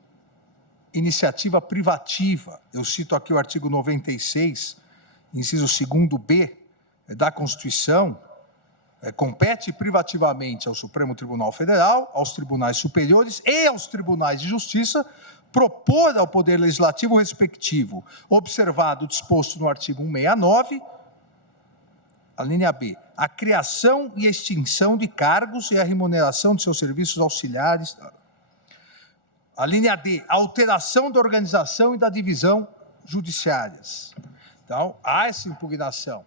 iniciativa privativa. Eu cito aqui o artigo 96, inciso 2º-B da Constituição, compete privativamente ao Supremo Tribunal Federal, aos tribunais superiores e aos tribunais de justiça propor ao Poder Legislativo respectivo, observado o disposto no artigo 169, a linha B, a criação e extinção de cargos e a remuneração de seus serviços auxiliares. A linha D, a alteração da organização e da divisão judiciárias. Então, há essa impugnação,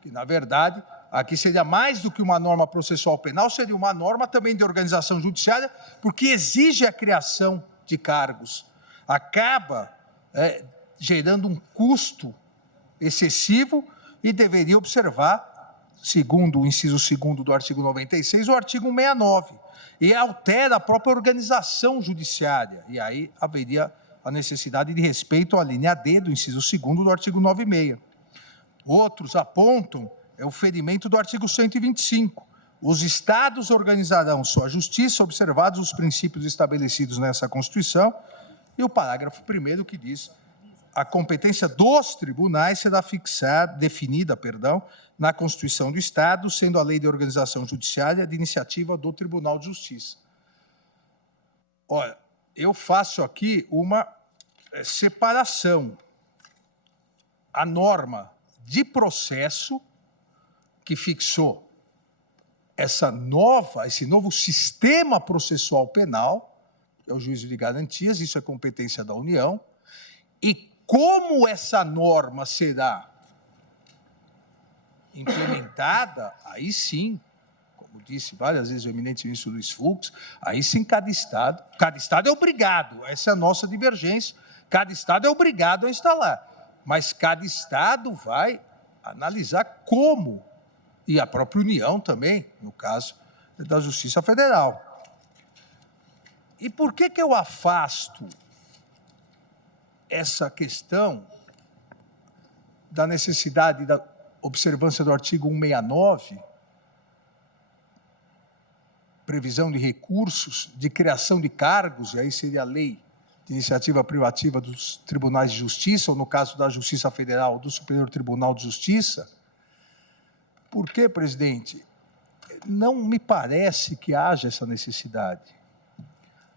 que, na verdade, aqui seria mais do que uma norma processual penal, seria uma norma também de organização judiciária, porque exige a criação de cargos. Acaba gerando um custo excessivo e deveria observar, segundo o inciso 2º do artigo 96, o artigo 169, e altera a própria organização judiciária, e aí haveria a necessidade de respeito à linha D do inciso 2º do artigo 96. Outros apontam o ferimento do artigo 125. Os Estados organizarão sua justiça, observados os princípios estabelecidos nessa Constituição, e o parágrafo 1º que diz: a competência dos tribunais será definida na Constituição do Estado, sendo a lei de organização judiciária de iniciativa do Tribunal de Justiça. Olha, eu faço aqui uma separação. A norma de processo que fixou esse novo sistema processual penal, que é o juízo de garantias, isso é competência da União, e como essa norma será implementada, aí sim, como disse várias vezes o eminente ministro Luiz Fux, aí sim cada Estado é obrigado, essa é a nossa divergência, cada Estado é obrigado a instalar, mas cada Estado vai analisar como, e a própria União também, no caso da Justiça Federal. E por que eu afasto essa questão da necessidade da observância do artigo 169, previsão de recursos, de criação de cargos, e aí seria a lei de iniciativa privativa dos tribunais de justiça, ou no caso da Justiça Federal, do Superior Tribunal de Justiça? Por quê, presidente? Não me parece que haja essa necessidade.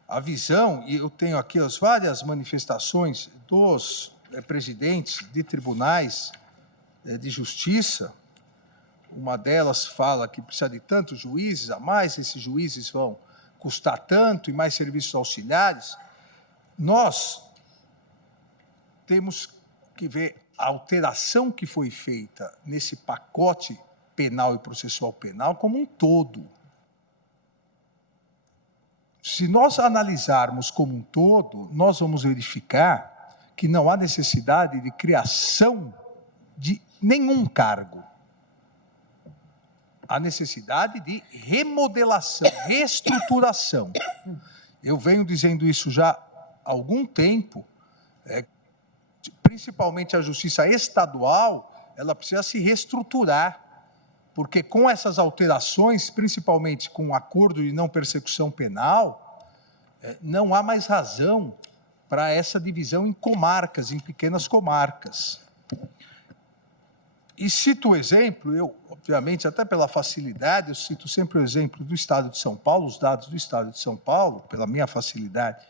A visão, e eu tenho aqui as várias manifestações dos presidentes de tribunais de justiça, uma delas fala que precisa de tantos juízes a mais, esses juízes vão custar tanto e mais serviços auxiliares. Nós temos que ver a alteração que foi feita nesse pacote penal e processual penal como um todo. Se nós analisarmos como um todo, nós vamos verificar que não há necessidade de criação de nenhum cargo. Há necessidade de remodelação, reestruturação. Eu venho dizendo isso já há algum tempo, principalmente a Justiça Estadual, ela precisa se reestruturar, porque com essas alterações, principalmente com o acordo de não persecução penal, não há mais razão para essa divisão em comarcas, em pequenas comarcas. E cito o exemplo, eu, obviamente, até pela facilidade, eu cito sempre o exemplo do Estado de São Paulo, os dados do Estado de São Paulo, pela minha facilidade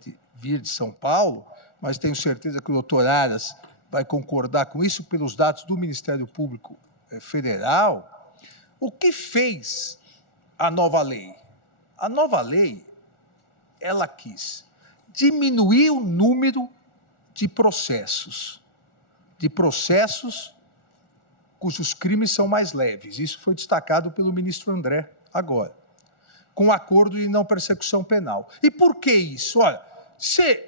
de vir de São Paulo, mas tenho certeza que o doutor Aras vai concordar com isso pelos dados do Ministério Público Federal. O que fez a nova lei? A nova lei, ela quis diminuir o número de processos cujos crimes são mais leves. Isso foi destacado pelo ministro André agora, com o acordo de não persecução penal. E por que isso? Olha, se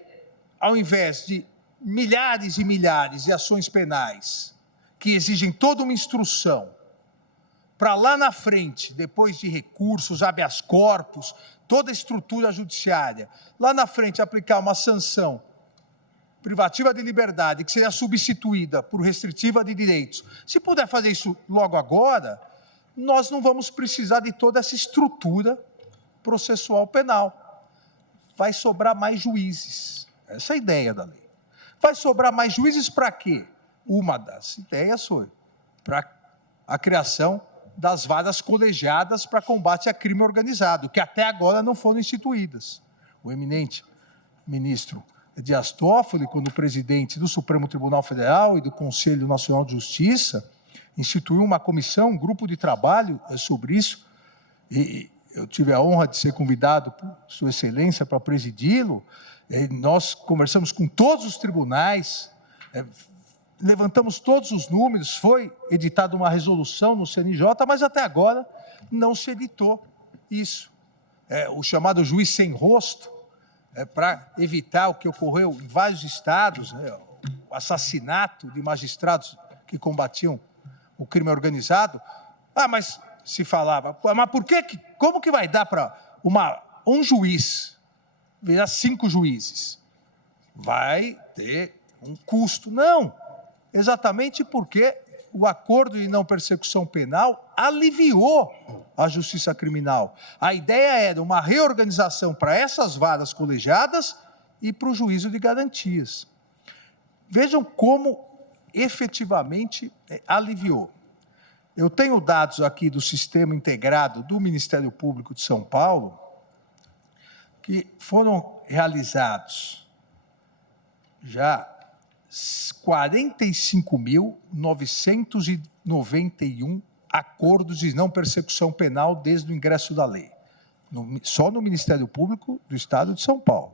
ao invés de milhares e milhares de ações penais que exigem toda uma instrução, para lá na frente, depois de recursos, habeas corpus, toda a estrutura judiciária, lá na frente aplicar uma sanção privativa de liberdade, que seria substituída por restritiva de direitos, se puder fazer isso logo agora, nós não vamos precisar de toda essa estrutura processual penal. Vai sobrar mais juízes. Essa é a ideia da lei. Vai sobrar mais juízes para quê? Uma das ideias foi para a criação das varas colegiadas para combate a crime organizado, que até agora não foram instituídas. O eminente ministro Dias Toffoli, quando presidente do Supremo Tribunal Federal e do Conselho Nacional de Justiça, instituiu uma comissão, um grupo de trabalho sobre isso, e eu tive a honra de ser convidado por Sua Excelência para presidi-lo. Nós conversamos com todos os tribunais, levantamos todos os números, foi editada uma resolução no CNJ, mas até agora não se editou isso. O chamado juiz sem rosto, para evitar o que ocorreu em vários estados, o assassinato de magistrados que combatiam o crime organizado. Mas se falava, mas por que, como que vai dar para um juiz virar 5 juízes? Vai ter um custo. Não, exatamente porque o acordo de não persecução penal aliviou a justiça criminal. A ideia era uma reorganização para essas varas colegiadas e para o juízo de garantias. Vejam como efetivamente aliviou. Eu tenho dados aqui do Sistema Integrado do Ministério Público de São Paulo, que foram realizados já 45.991 acordos de não persecução penal desde o ingresso da lei. Só no Ministério Público do Estado de São Paulo.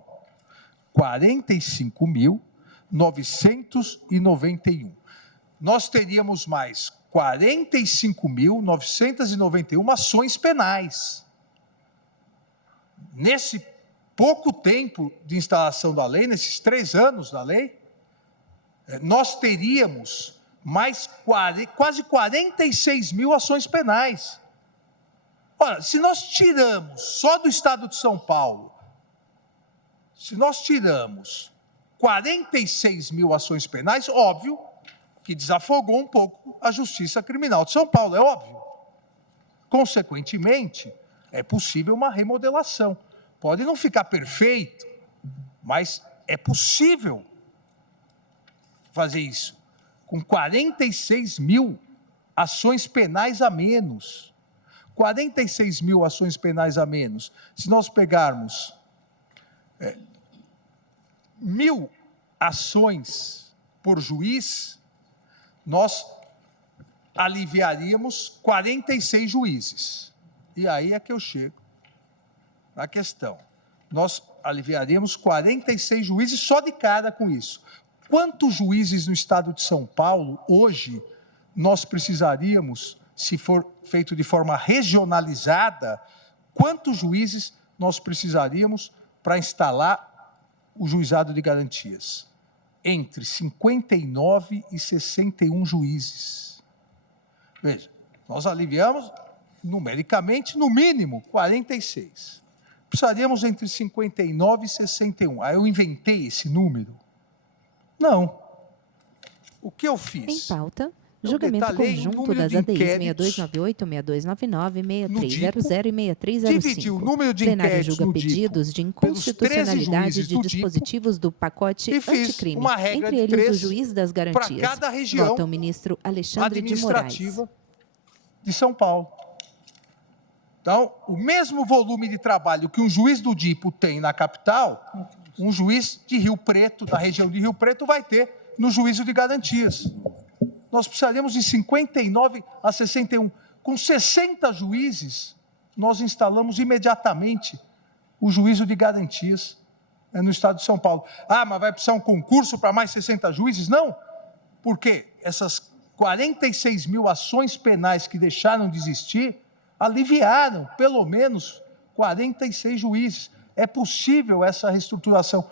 45.991. Nós teríamos mais 45.991 ações penais. Nesse pouco tempo de instalação da lei, nesses 3 anos da lei, nós teríamos mais quase 46 mil ações penais. Ora, se nós tiramos só do Estado de São Paulo, se nós tiramos 46 mil ações penais, óbvio que desafogou um pouco a Justiça Criminal de São Paulo, é óbvio. Consequentemente, é possível uma remodelação. Pode não ficar perfeito, mas é possível fazer isso, com 46 mil ações penais a menos. 46 mil ações penais a menos. Se nós pegarmos 1.000 ações por juiz, nós aliviaríamos 46 juízes. E aí é que eu chego na questão. Nós aliviaríamos 46 juízes só de cara com isso. Quantos juízes no Estado de São Paulo, hoje, nós precisaríamos, se for feito de forma regionalizada, quantos juízes nós precisaríamos para instalar o juizado de garantias? Entre 59 e 61 juízes. Veja, nós aliviamos, numericamente, no mínimo, 46. Precisaríamos entre 59 e 61. Aí eu inventei esse número? Não. O que eu fiz? Em pauta, julgamento conjunto das ADIs 6298, 6299, 6300 e 6305. Dividiu o número de plenário inquéritos julga no pedidos DIPO de inconstitucionalidade de dispositivos do pacote anticrime, uma regra entre de eles o 3 juiz das para garantias. cada região Vota o ministro Alexandre de Moraes. administrativa de São Paulo. Então, o mesmo volume de trabalho que um juiz do DIPO tem na capital, um juiz de Rio Preto, da região de Rio Preto, vai ter no juízo de garantias. Nós precisaríamos de 59 a 61. Com 60 juízes, nós instalamos imediatamente o juízo de garantias no Estado de São Paulo. Mas vai precisar um concurso para mais 60 juízes? Não, porque essas 46 mil ações penais que deixaram de existir aliviaram pelo menos 46 juízes. É possível essa reestruturação.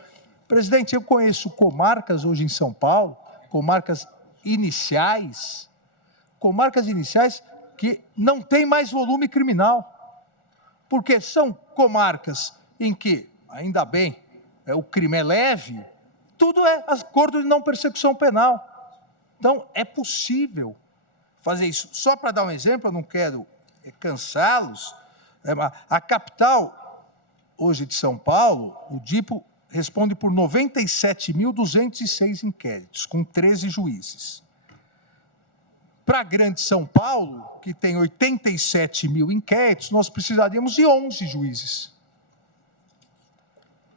Presidente, eu conheço comarcas hoje em São Paulo, comarcas iniciais que não tem mais volume criminal, porque são comarcas em que, ainda bem, o crime é leve, tudo é acordo de não persecução penal. Então, é possível fazer isso. Só para dar um exemplo, eu não quero cansá-los, a capital, hoje de São Paulo, o DIPO responde por 97.206 inquéritos, com 13 juízes. Para a Grande São Paulo, que tem 87 mil inquéritos, nós precisaríamos de 11 juízes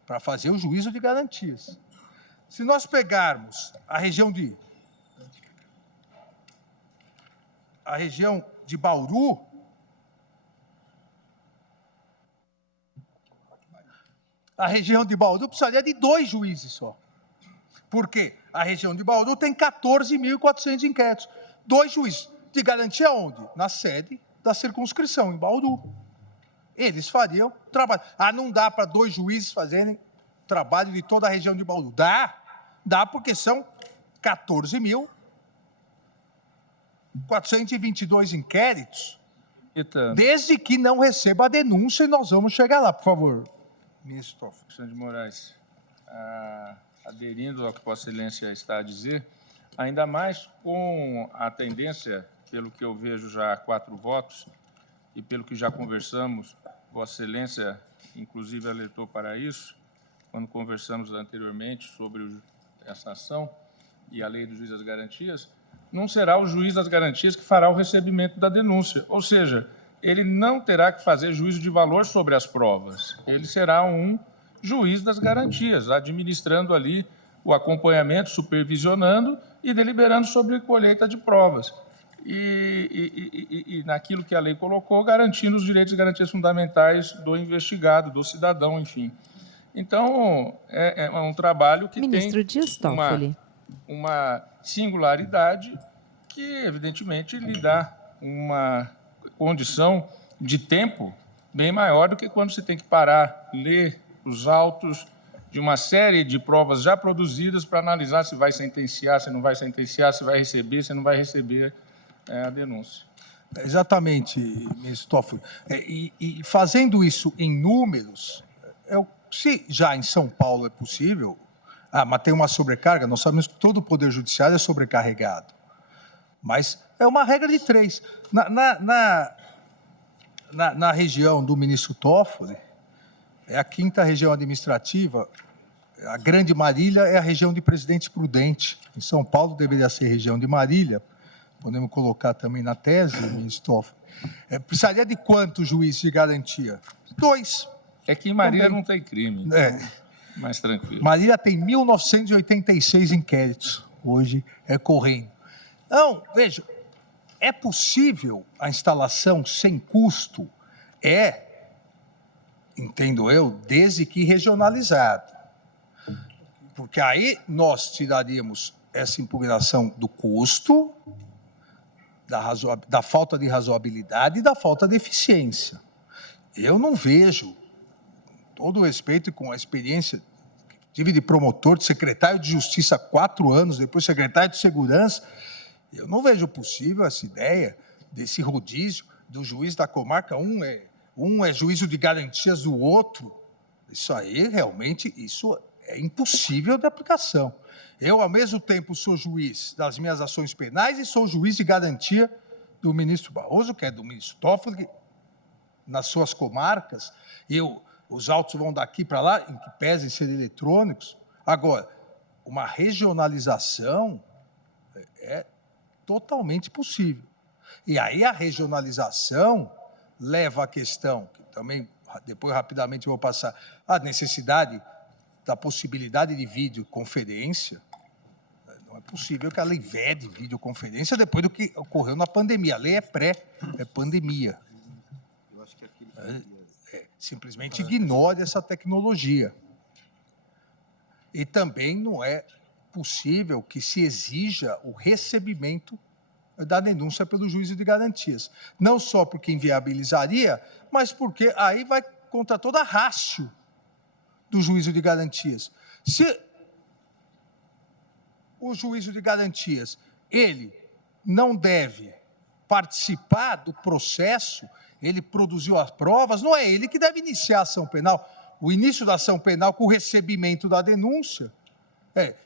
para fazer o juízo de garantias. Se nós pegarmos a região de Bauru, precisaria de 2 juízes só. Porque a região de Bauru tem 14.400 inquéritos. 2 juízes. De garantia onde? Na sede da circunscrição, em Bauru. Eles fariam trabalho. Não dá para 2 juízes fazerem trabalho de toda a região de Bauru. Dá porque são 14.422 inquéritos, desde que não receba a denúncia, e nós vamos chegar lá, por favor. Ministro Toffoli. Alexandre de Moraes, aderindo ao que Vossa Excelência está a dizer, ainda mais com a tendência, pelo que eu vejo já há 4 votos, e pelo que já conversamos, Vossa Excelência, inclusive, alertou para isso, quando conversamos anteriormente sobre essa ação e a lei do juiz das garantias, não será o juiz das garantias que fará o recebimento da denúncia. Ou seja, ele não terá que fazer juízo de valor sobre as provas. Ele será um juiz das garantias, administrando ali o acompanhamento, supervisionando e deliberando sobre a colheita de provas. E naquilo que a lei colocou, garantindo os direitos e garantias fundamentais do investigado, do cidadão, enfim. Então, é um trabalho que Ministro Dias Toffoli. Uma singularidade que, evidentemente, lhe dá uma condição de tempo bem maior do que quando você tem que parar, ler os autos de uma série de provas já produzidas para analisar se vai sentenciar, se não vai sentenciar, se vai receber, se não vai receber a denúncia. Exatamente, ministro Toffoli. E fazendo isso em números, se já em São Paulo é possível, mas tem uma sobrecarga, nós sabemos que todo o Poder Judiciário é sobrecarregado. Mas é uma regra de 3. Na região do ministro Toffoli, é a 5ª região administrativa, a Grande Marília é a região de Presidente Prudente. Em São Paulo deveria ser região de Marília, podemos colocar também na tese, ministro Toffoli. Precisaria de quantos juízes de garantia? 2. É que em Marília também não tem crime. Mais tranquilo. Marília tem 1.986 inquéritos, hoje correndo. Então, veja, é possível a instalação sem custo? Entendo eu, desde que regionalizado. Porque aí nós tiraríamos essa impugnação do custo, da falta de razoabilidade e da falta de eficiência. Eu não vejo, todo o respeito e com a experiência que tive de promotor, de secretário de Justiça há 4 anos, depois secretário de Segurança, eu não vejo possível essa ideia desse rodízio do juiz da comarca, um é juízo de garantias do outro. Isso aí, realmente, isso é impossível de aplicação. Eu, ao mesmo tempo, sou juiz das minhas ações penais e sou juiz de garantia do ministro Barroso, que é do ministro Toffoli, nas suas comarcas, os autos vão daqui para lá, em que pesem ser eletrônicos. Agora, uma regionalização é totalmente possível. E aí a regionalização leva à questão, que também depois rapidamente vou passar, a necessidade da possibilidade de videoconferência. Não é possível que a lei vede videoconferência depois do que ocorreu na pandemia. A lei é pré-pandemia. Simplesmente ignore essa tecnologia. E também não é possível que se exija o recebimento da denúncia pelo juízo de garantias. Não só porque inviabilizaria, mas porque aí vai contra toda a ratio do juízo de garantias. Se o juízo de garantias, ele não deve participar do processo, ele produziu as provas, não é ele que deve iniciar a ação penal. O início da ação penal com o recebimento da denúncia,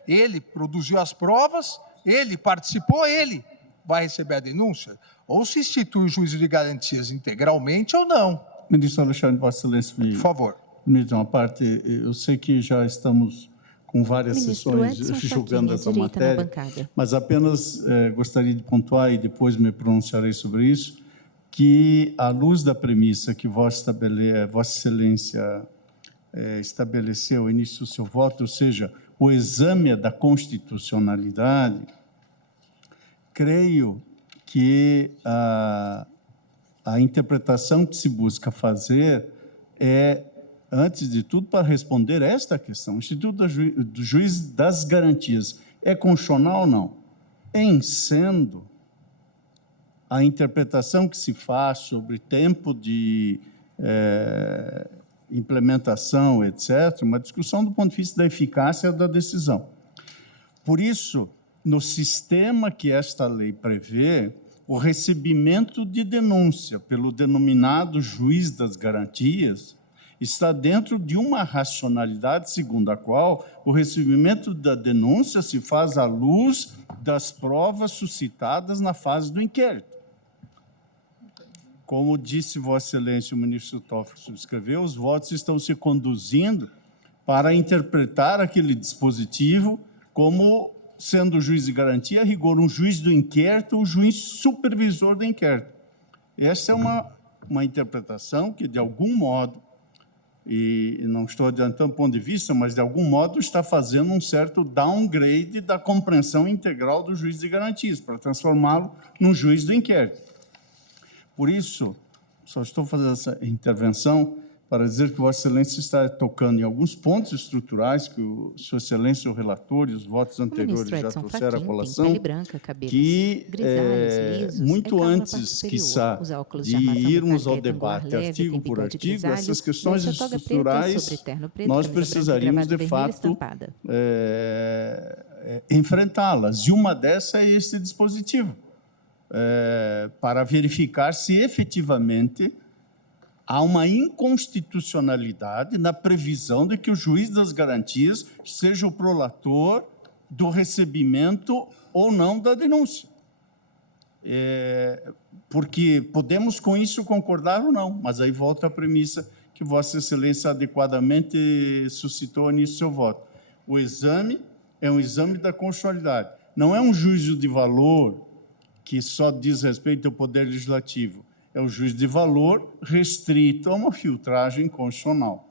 ele produziu as provas, ele participou, ele vai receber a denúncia. Ou se institui o juízo de garantias integralmente ou não. Ministro Alexandre, Vossa Excelência, por favor. Ministro, uma parte, eu sei que já estamos com várias sessões julgando essa matéria, mas apenas gostaria de pontuar, e depois me pronunciarei sobre isso, que, à luz da premissa que Vossa Excelência estabeleceu no início do seu voto, ou seja, o exame da constitucionalidade, creio que a interpretação que se busca fazer é, antes de tudo, para responder esta questão. O Instituto do Juiz das Garantias é constitucional ou não? Em sendo a interpretação que se faz sobre tempo de implementação, etc., uma discussão do ponto de vista da eficácia da decisão. Por isso, no sistema que esta lei prevê, o recebimento de denúncia pelo denominado juiz das garantias está dentro de uma racionalidade segundo a qual o recebimento da denúncia se faz à luz das provas suscitadas na fase do inquérito. Como disse Vossa Excelência, o ministro Toffoli subscreveu, os votos estão se conduzindo para interpretar aquele dispositivo como sendo o juiz de garantia, a rigor, um juiz do inquérito, o juiz supervisor do inquérito. Essa é uma interpretação que, de algum modo, e não estou adiantando o ponto de vista, mas, de algum modo, está fazendo um certo downgrade da compreensão integral do juiz de garantias, para transformá-lo num juiz do inquérito. Por isso, só estou fazendo essa intervenção para dizer que Vossa Excelência está tocando em alguns pontos estruturais que Sua Excelência, o relator e os votos anteriores já trouxeram à colação, que, muito antes, quiçá, de irmos ao debate artigo por artigo, essas questões estruturais, nós precisaríamos, de fato, enfrentá-las. E uma dessas é este dispositivo, para verificar se efetivamente há uma inconstitucionalidade na previsão de que o juiz das garantias seja o prolator do recebimento ou não da denúncia. Porque podemos com isso concordar ou não, mas aí volta a premissa que Vossa Excelência adequadamente suscitou nisso seu voto. O exame é um exame da constitucionalidade, não é um juízo de valor que só diz respeito ao Poder Legislativo. É o juízo de valor restrito a uma filtragem constitucional.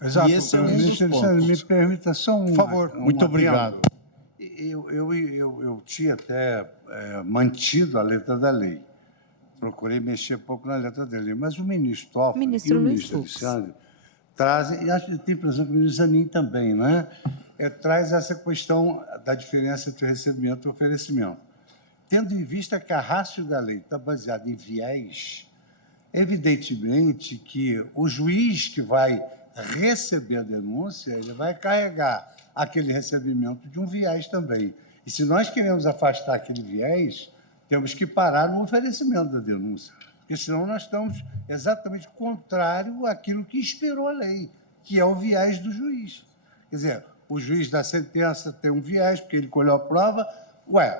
Exato. E esse é um dos pontos. Me permita só um... Por favor. Muito obrigado. Eu tinha até mantido a letra da lei. Procurei mexer pouco na letra da lei. Mas o ministro Toffoli e o ministro Alexandre trazem, e acho que tem a impressão que o ministro Zanin também, né? Traz essa questão da diferença entre recebimento e oferecimento. Tendo em vista que a ratio da lei está baseada em viés, evidentemente que o juiz que vai receber a denúncia, ele vai carregar aquele recebimento de um viés também. E se nós queremos afastar aquele viés, temos que parar no oferecimento da denúncia, porque senão nós estamos exatamente contrário àquilo que inspirou a lei, que é o viés do juiz. Quer dizer, o juiz da sentença tem um viés, porque ele colheu a prova.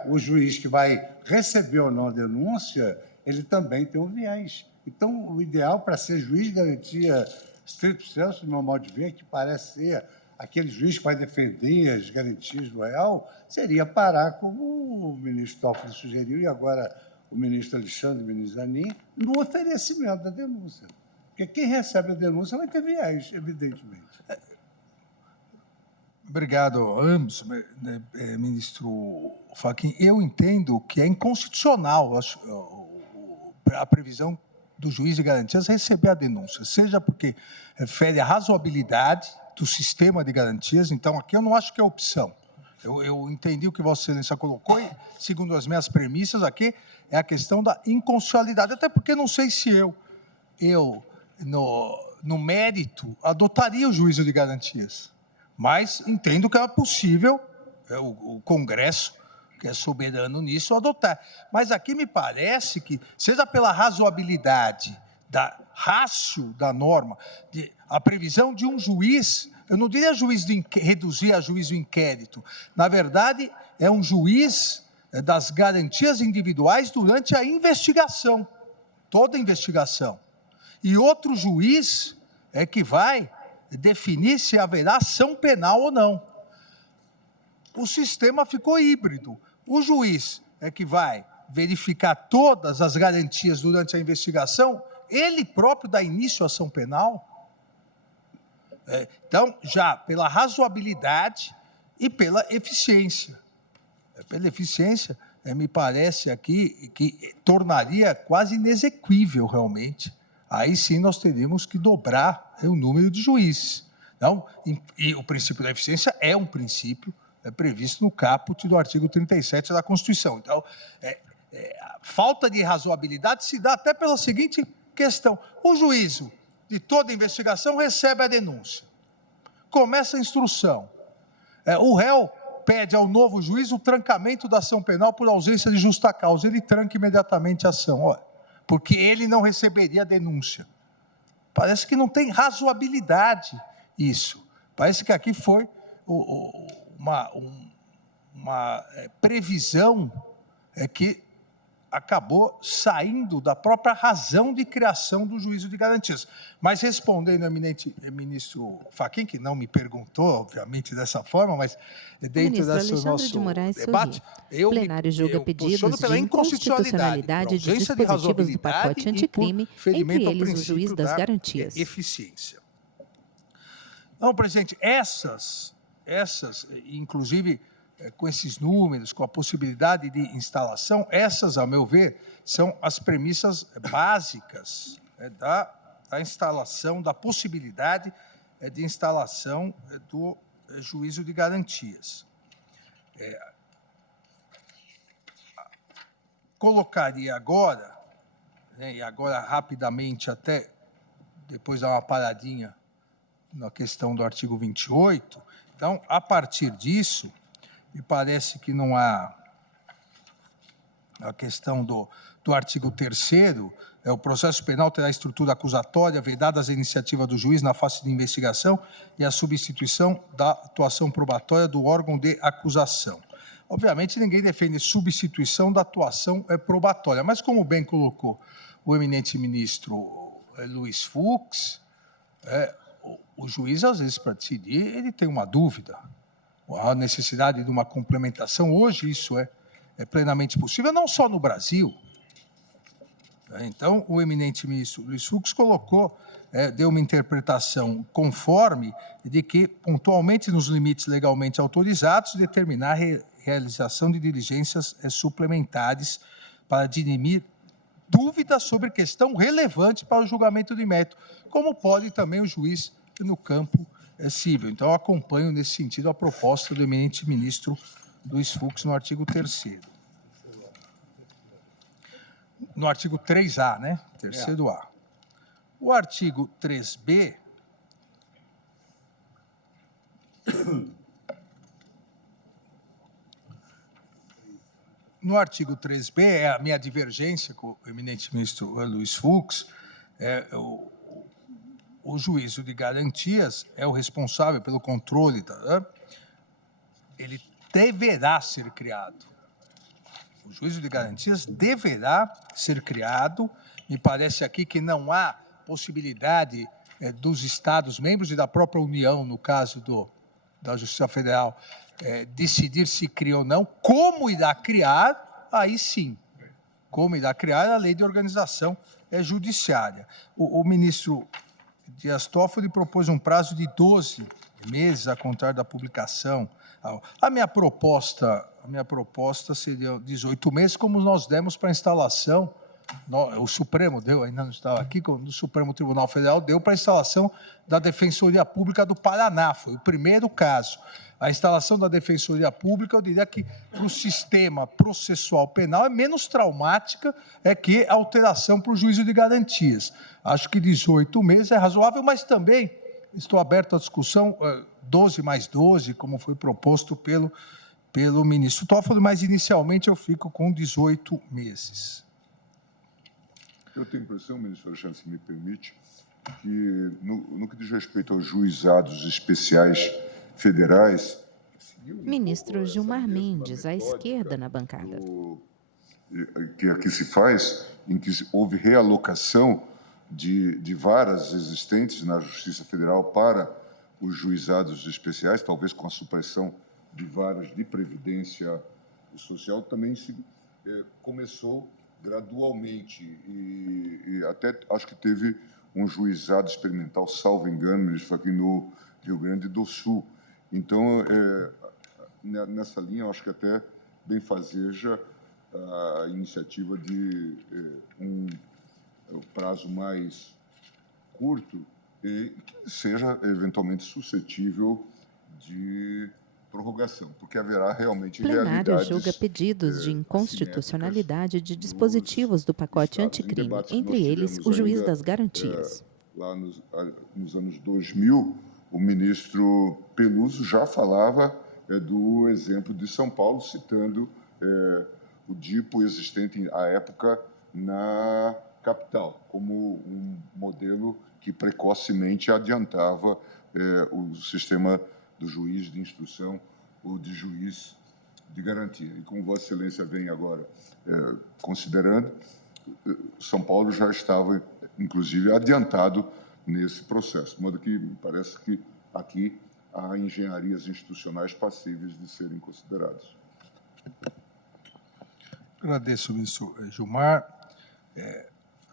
O juiz que vai receber ou não a denúncia, ele também tem um viés. Então, o ideal para ser juiz de garantia stricto sensu, no meu modo de ver, que parece ser aquele juiz que vai defender as garantias do real, seria parar, como o ministro Toffoli sugeriu, e agora o ministro Alexandre e o ministro Zanin, no oferecimento da denúncia. Porque quem recebe a denúncia vai ter viés, evidentemente. Obrigado a ambos, ministro Fachin. Eu entendo que é inconstitucional a previsão do juiz de garantias receber a denúncia, seja porque refere à razoabilidade do sistema de garantias, então aqui eu não acho que é opção. Eu entendi o que Vossa Excelência colocou e, segundo as minhas premissas aqui, é a questão da inconstitucionalidade, até porque não sei se no mérito, adotaria o juízo de garantias. Mas entendo que é possível o Congresso que é soberano nisso, adotar. Mas aqui me parece que, seja pela razoabilidade, da ratio da norma, a previsão de um juiz, eu não diria juiz reduzir a juiz do inquérito, na verdade, é um juiz das garantias individuais durante a investigação, toda a investigação. E outro juiz é que vai definir se haverá ação penal ou não. O sistema ficou híbrido. O juiz é que vai verificar todas as garantias durante a investigação, ele próprio dá início à ação penal. Então, já pela razoabilidade e pela eficiência. Pela eficiência, me parece aqui que tornaria quase inexequível realmente. Aí sim nós teríamos que dobrar o número de juízes. Então, e o princípio da eficiência é um princípio previsto no caput do artigo 37 da Constituição. Então, a falta de razoabilidade se dá até pela seguinte questão. O juízo de toda investigação recebe a denúncia. Começa a instrução. O réu pede ao novo juiz o trancamento da ação penal por ausência de justa causa. Ele tranca imediatamente a ação, porque ele não receberia a denúncia. Parece que não tem razoabilidade isso. Parece que aqui foi uma previsão que acabou saindo da própria razão de criação do juízo de garantias. Mas respondendo ao eminente ministro Fachin, que não me perguntou, obviamente, dessa forma, mas dentro desse nosso debate, o plenário julga pedidos de inconstitucionalidade de dispositivos do pacote anticrime, entre eles o juiz das garantias. Eficiência. Então, presidente, essas, inclusive, com esses números, com a possibilidade de instalação, essas, ao meu ver, são as premissas básicas da instalação, da possibilidade de instalação do juízo de garantias. Colocaria agora, e agora rapidamente até, depois dar uma paradinha na questão do artigo 28, então, a partir disso, me parece que não há a questão do artigo 3º, o processo penal terá estrutura acusatória, vedada as iniciativas do juiz na fase de investigação e a substituição da atuação probatória do órgão de acusação. Obviamente, ninguém defende substituição da atuação probatória, mas como bem colocou o eminente ministro Luiz Fux, o juiz, às vezes, para decidir, ele tem uma dúvida. A necessidade de uma complementação, hoje isso é plenamente possível, não só no Brasil. Então, o eminente ministro Luiz Fux colocou, deu uma interpretação conforme de que, pontualmente nos limites legalmente autorizados, determinar a realização de diligências suplementares para dirimir dúvidas sobre questão relevante para o julgamento de mérito, como pode também o juiz no campo civil. Então, eu acompanho, nesse sentido, a proposta do eminente ministro Luiz Fux no artigo 3º. No artigo 3A, né? 3º A. O artigo 3B... No artigo 3B, a minha divergência com o eminente ministro Luiz Fux, o juízo de garantias é o responsável pelo controle, ele deverá ser criado. O juízo de garantias deverá ser criado. Me parece aqui que não há possibilidade dos Estados membros e da própria União, no caso da Justiça Federal, decidir se cria ou não. Como irá criar, aí sim. Como irá criar a lei de organização judiciária. O ministro Dias Toffoli propôs um prazo de 12 meses a contar da publicação. A minha proposta seria 18 meses, como nós demos para a instalação. O Supremo deu, ainda não estava aqui, o Supremo Tribunal Federal deu para a instalação da Defensoria Pública do Paraná. Foi o primeiro caso. A instalação da Defensoria Pública, eu diria que para o sistema processual penal é menos traumática que a alteração para o juízo de garantias. Acho que 18 meses é razoável, mas também estou aberto à discussão 12 mais 12, como foi proposto pelo pelo ministro Toffoli, mas inicialmente eu fico com 18 meses. Eu tenho a impressão, ministro Alexandre, se me permite, que no que diz respeito aos juizados especiais federais... Ministro Gilmar Mendes, à esquerda na bancada. Que aqui se faz, em que houve realocação de varas existentes na Justiça Federal para os juizados especiais, talvez com a supressão de varas de previdência social, também se começou gradualmente e até acho que teve um juizado experimental, salvo engano, ministro, aqui no Rio Grande do Sul. Então, nessa linha, eu acho que até benfazeja a iniciativa de um prazo mais curto e que seja eventualmente suscetível de prorrogação, porque haverá realmente realidades... Plenário julga pedidos de inconstitucionalidade de dispositivos do pacote anticrime, entre eles o juiz das garantias. Lá nos anos 2000, o ministro Peluso já falava do exemplo de São Paulo, citando o DIPO existente à época na capital, como um modelo que precocemente adiantava o sistema do juiz de instrução ou de juiz de garantia. E como Vossa Excelência vem agora considerando, São Paulo já estava, inclusive, adiantado nesse processo, de modo que me parece que aqui há engenharias institucionais passíveis de serem consideradas. Agradeço, ministro Gilmar.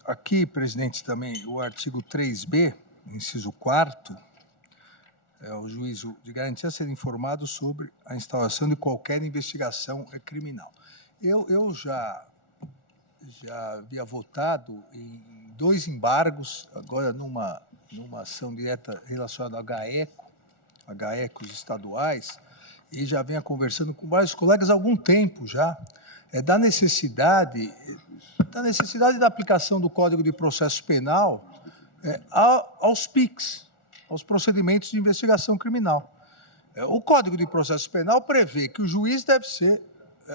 Aqui, presidente, também o artigo 3b, inciso 4º, o juízo de garantia ser informado sobre a instauração de qualquer investigação criminal. Eu já havia votado em 2 embargos, agora numa ação direta relacionada a GAECOS estaduais, e já venho conversando com vários colegas há algum tempo já, da necessidade da aplicação do Código de Processo Penal aos PICs, aos procedimentos de investigação criminal. O Código de Processo Penal prevê que o juiz deve ser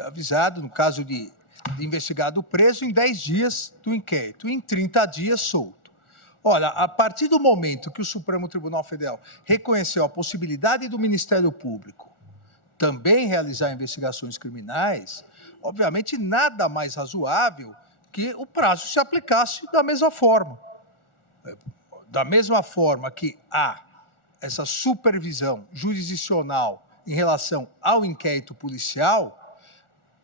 avisado, no caso de investigado preso, em 10 dias do inquérito, e em 30 dias solto. Olha, a partir do momento que o Supremo Tribunal Federal reconheceu a possibilidade do Ministério Público também realizar investigações criminais, obviamente nada mais razoável que o prazo se aplicasse da mesma forma. Da mesma forma que há essa supervisão jurisdicional em relação ao inquérito policial,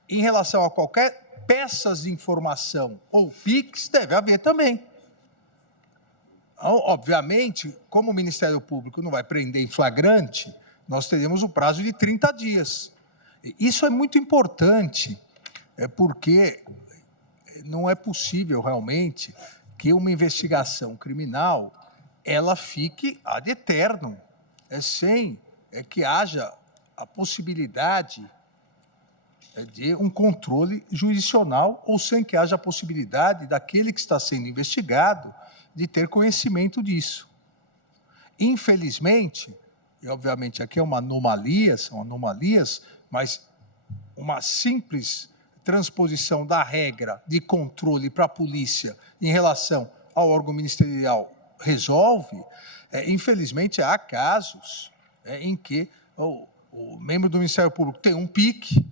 em relação a qualquer peças de informação ou PICs, deve haver também. Obviamente, como o Ministério Público não vai prender em flagrante, nós teremos o prazo de 30 dias. Isso é muito importante, porque não é possível realmente que uma investigação criminal ela fique ad eternum, sem que haja a possibilidade de um controle jurisdicional ou sem que haja a possibilidade daquele que está sendo investigado de ter conhecimento disso. Infelizmente, e obviamente aqui é uma anomalia, são anomalias, mas uma simples transposição da regra de controle para a polícia em relação ao órgão ministerial resolve. Infelizmente, há casos em que o membro do Ministério Público tem um PIC,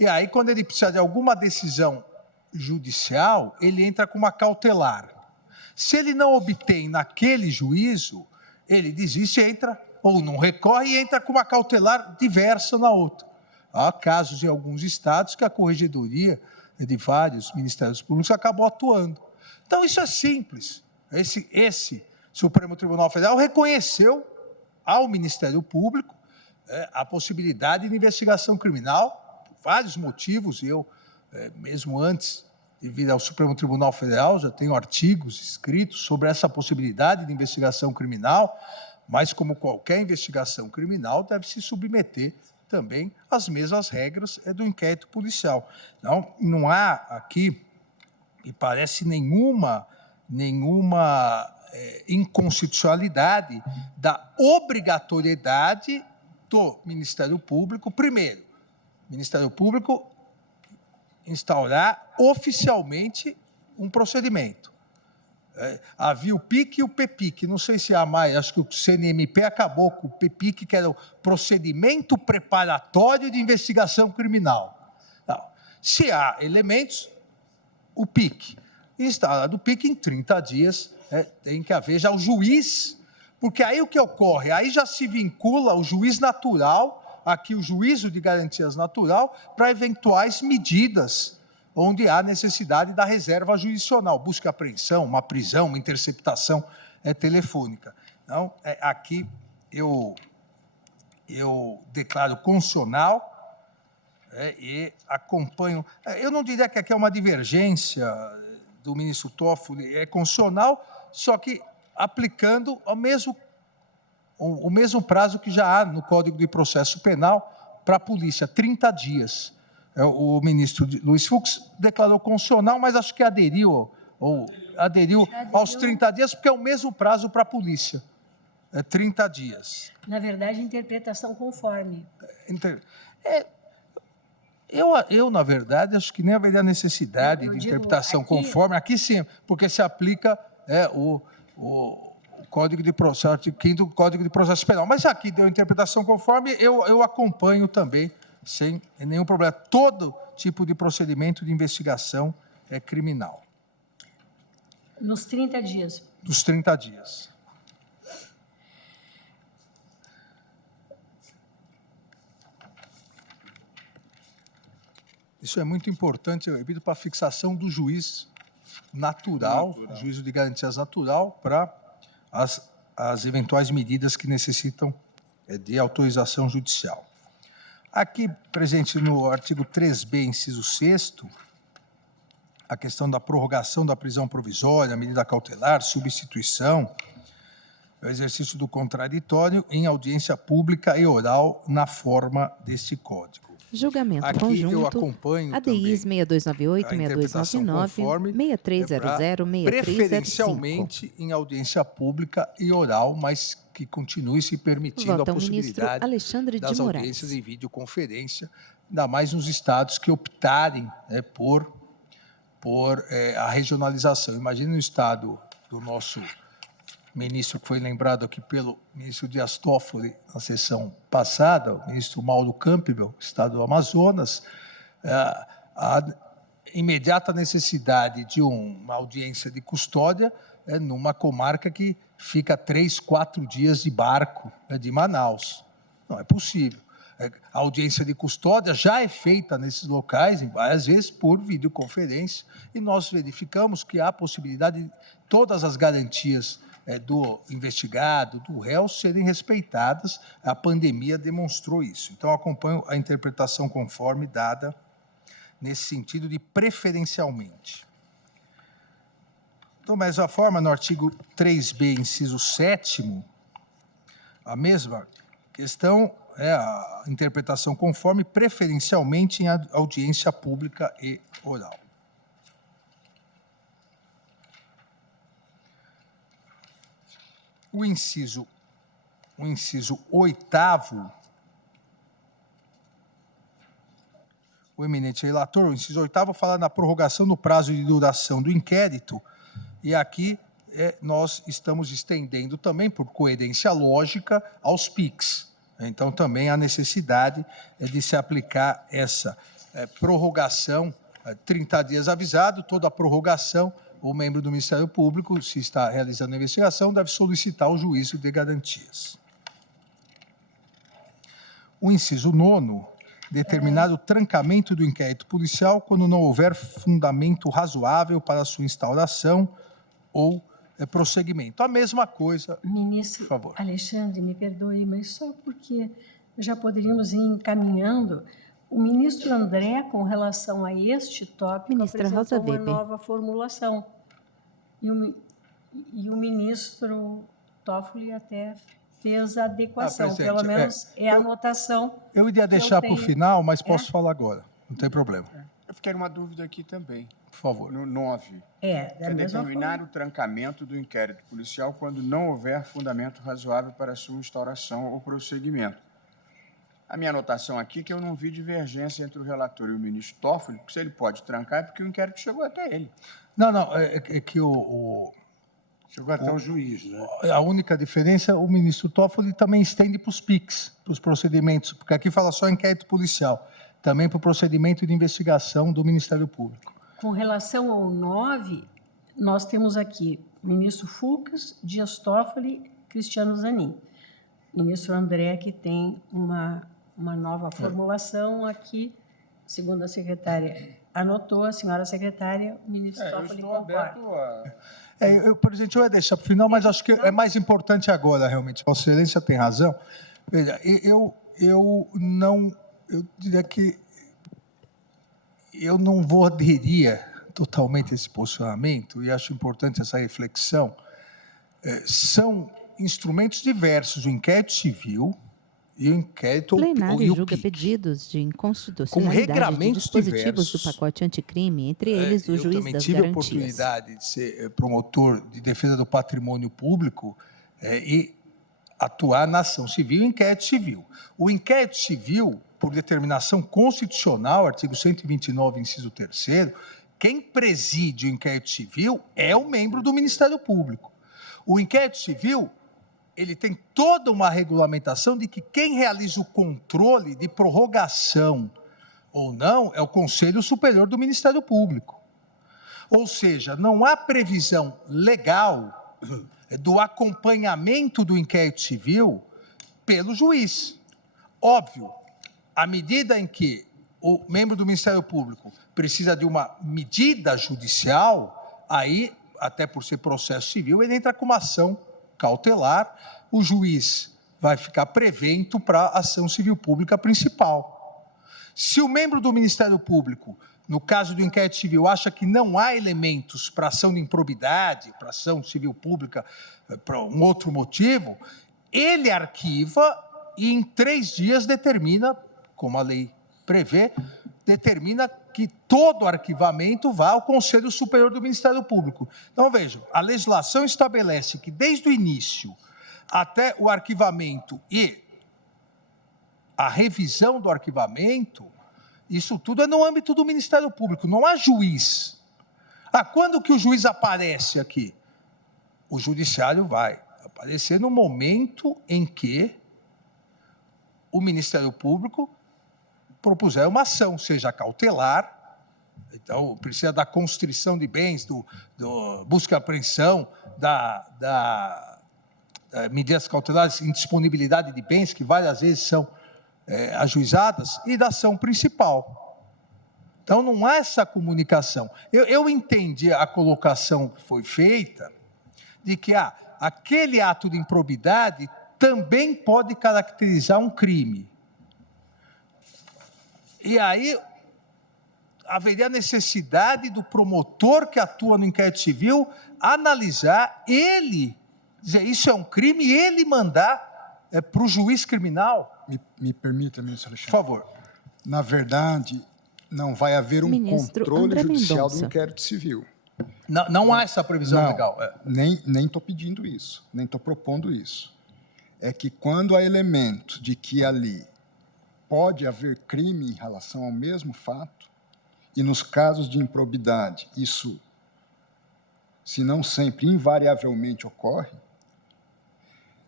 e aí, quando ele precisa de alguma decisão judicial, ele entra com uma cautelar. Se ele não obtém naquele juízo, ele desiste, entra, ou não recorre, e entra com uma cautelar diversa na outra. Há casos em alguns estados que a corregedoria de vários ministérios públicos acabou atuando. Então, isso é simples. Esse Supremo Tribunal Federal reconheceu ao Ministério Público a possibilidade de investigação criminal, por vários motivos, e eu, mesmo antes de vir ao Supremo Tribunal Federal, já tenho artigos escritos sobre essa possibilidade de investigação criminal, mas, como qualquer investigação criminal, deve se submeter também às mesmas regras do inquérito policial. Não há aqui, me parece, nenhuma inconstitucionalidade da obrigatoriedade do Ministério Público, primeiro, Ministério Público instaurar oficialmente um procedimento. Havia o PIC e o PEPIC, não sei se há mais, acho que o CNMP acabou com o PEPIC, que era o Procedimento Preparatório de Investigação Criminal. Não. Se há elementos, o PIC. Instalado o PIC em 30 dias, tem que haver já o juiz, porque aí o que ocorre? Aí já se vincula o juiz natural, aqui o juízo de garantias natural, para eventuais medidas onde há necessidade da reserva jurisdicional, busca e apreensão, uma prisão, uma interceptação telefônica. Então, aqui eu declaro constitucional e acompanho. Eu não diria que aqui é uma divergência do ministro Toffoli, é constitucional, só que aplicando o mesmo prazo que já há no Código de Processo Penal para a polícia, 30 dias. O ministro Luiz Fux declarou constitucional, mas acho que aderiu aos 30 dias, porque é o mesmo prazo para a polícia, 30 dias. Na verdade, interpretação conforme. Eu, na verdade, acho que nem haveria necessidade de interpretação conforme. Aqui sim, porque se aplica o Código de Processo, artigo 5º do Código de Processo Penal. Mas aqui deu interpretação conforme, eu acompanho também, sem nenhum problema. Todo tipo de procedimento de investigação é criminal. Nos 30 dias. Nos 30 dias. Isso é muito importante, eu repito, para a fixação do juiz natural, juízo de garantias natural, para as eventuais medidas que necessitam de autorização judicial. Aqui, presente no artigo 3b, inciso 6º, a questão da prorrogação da prisão provisória, medida cautelar, substituição, o exercício do contraditório em audiência pública e oral na forma deste Código. Julgamento aqui conjunto, eu acompanho ADIs 6298, 6299, 6300, 6305. Preferencialmente em audiência pública e oral, mas que continue se permitindo Votam a possibilidade Alexandre das de audiências Moraes. em videoconferência, ainda mais nos estados que optarem por a regionalização. Imagine no estado do nosso ministro, que foi lembrado aqui pelo ministro Dias Toffoli na sessão passada, o ministro Mauro Campbell, estado do Amazonas, a imediata necessidade de uma audiência de custódia numa comarca que fica 3, 4 dias de barco de Manaus. Não é possível. A audiência de custódia já é feita nesses locais, várias vezes, por videoconferência, e nós verificamos que há possibilidade de todas as garantias do investigado, do réu, serem respeitadas. A pandemia demonstrou isso. Então, acompanho a interpretação conforme dada nesse sentido de preferencialmente. Então, da mesma forma, no artigo 3b, inciso 7º, a mesma questão é a interpretação conforme preferencialmente em audiência pública e oral. O inciso 8º, o eminente relator, o inciso 8º, fala na prorrogação do prazo de duração do inquérito, e aqui nós estamos estendendo também, por coerência lógica, aos PICs. Então, também há necessidade de se aplicar essa prorrogação, 30 dias avisado, toda a prorrogação, o membro do Ministério Público, se está realizando a investigação, deve solicitar o juízo de garantias. O inciso 9º, determinar o trancamento do inquérito policial quando não houver fundamento razoável para sua instauração ou prosseguimento. A mesma coisa, ministro, por favor. Alexandre, me perdoe, mas só porque já poderíamos ir encaminhando. O ministro André, com relação a este tópico, Ministra apresentou Rosa uma Weber. nova formulação. E o ministro Toffoli até fez a adequação, presidente, pelo menos a anotação. Eu iria deixar para o final, mas É? posso falar agora, não tem problema. Eu fiquei uma dúvida aqui também. Por favor. No 9. Da mesma determinar forma. o trancamento do inquérito policial quando não houver fundamento razoável para sua instauração ou prosseguimento. A minha anotação aqui é que eu não vi divergência entre o relator e o ministro Toffoli, porque se ele pode trancar é porque o inquérito chegou até ele. Não, é que chegou até o juiz, né? A única diferença, o ministro Toffoli também estende para os PICs, para os procedimentos, porque aqui fala só inquérito policial, também para o procedimento de investigação do Ministério Público. Com relação ao 9, nós temos aqui o ministro Fux, Dias Toffoli, Cristiano Zanin. Ministro André, que tem uma nova formulação aqui, segundo a secretária anotou, a senhora secretária, o ministro Toffoli concorda. Presidente, eu ia deixar para o final, mas acho que é mais importante agora, realmente. Vossa Excelência tem razão. Veja, eu diria que eu não vou aderir totalmente a esse posicionamento, e acho importante essa reflexão. São instrumentos diversos, o inquérito civil e o inquérito... Plenário julga pedidos de inconstitucionalidade de dispositivos do pacote anticrime, entre eles o juiz das garantias. Eu também tive a oportunidade de ser promotor de defesa do patrimônio público e atuar na ação civil e inquérito civil. O inquérito civil, por determinação constitucional, artigo 129, inciso 3º, quem preside o inquérito civil é o membro do Ministério Público. O inquérito civil, ele tem toda uma regulamentação de que quem realiza o controle de prorrogação ou não é o Conselho Superior do Ministério Público. Ou seja, não há previsão legal do acompanhamento do inquérito civil pelo juiz. Óbvio, à medida em que o membro do Ministério Público precisa de uma medida judicial, aí, até por ser processo civil, ele entra com uma ação cautelar, o juiz vai ficar prevento para a ação civil pública principal. Se o membro do Ministério Público, no caso do inquérito civil, acha que não há elementos para ação de improbidade, para ação civil pública, para um outro motivo, ele arquiva e em 3 dias determina, como a lei prevê, determina que todo arquivamento vá ao Conselho Superior do Ministério Público. Então, vejam, a legislação estabelece que desde o início até o arquivamento e a revisão do arquivamento, isso tudo é no âmbito do Ministério Público, não há juiz. Quando que o juiz aparece aqui? O judiciário vai aparecer no momento em que o Ministério Público propuser uma ação, seja cautelar, então precisa da constrição de bens, do busca e apreensão, da medidas cautelares, indisponibilidade de bens, que várias vezes são ajuizadas, e da ação principal. Então, não há essa comunicação. Eu entendi a colocação que foi feita, de que aquele ato de improbidade também pode caracterizar um crime. E aí haveria necessidade do promotor que atua no inquérito civil analisar, ele, dizer, isso é um crime, e ele mandar para o juiz criminal. Me permita, ministro Alexandre. Por favor. Na verdade, não vai haver um controle judicial do inquérito civil. Não há essa previsão legal. Nem estou pedindo isso, nem estou propondo isso. É que quando há elemento de que ali pode haver crime em relação ao mesmo fato, e nos casos de improbidade, isso, se não sempre, invariavelmente ocorre,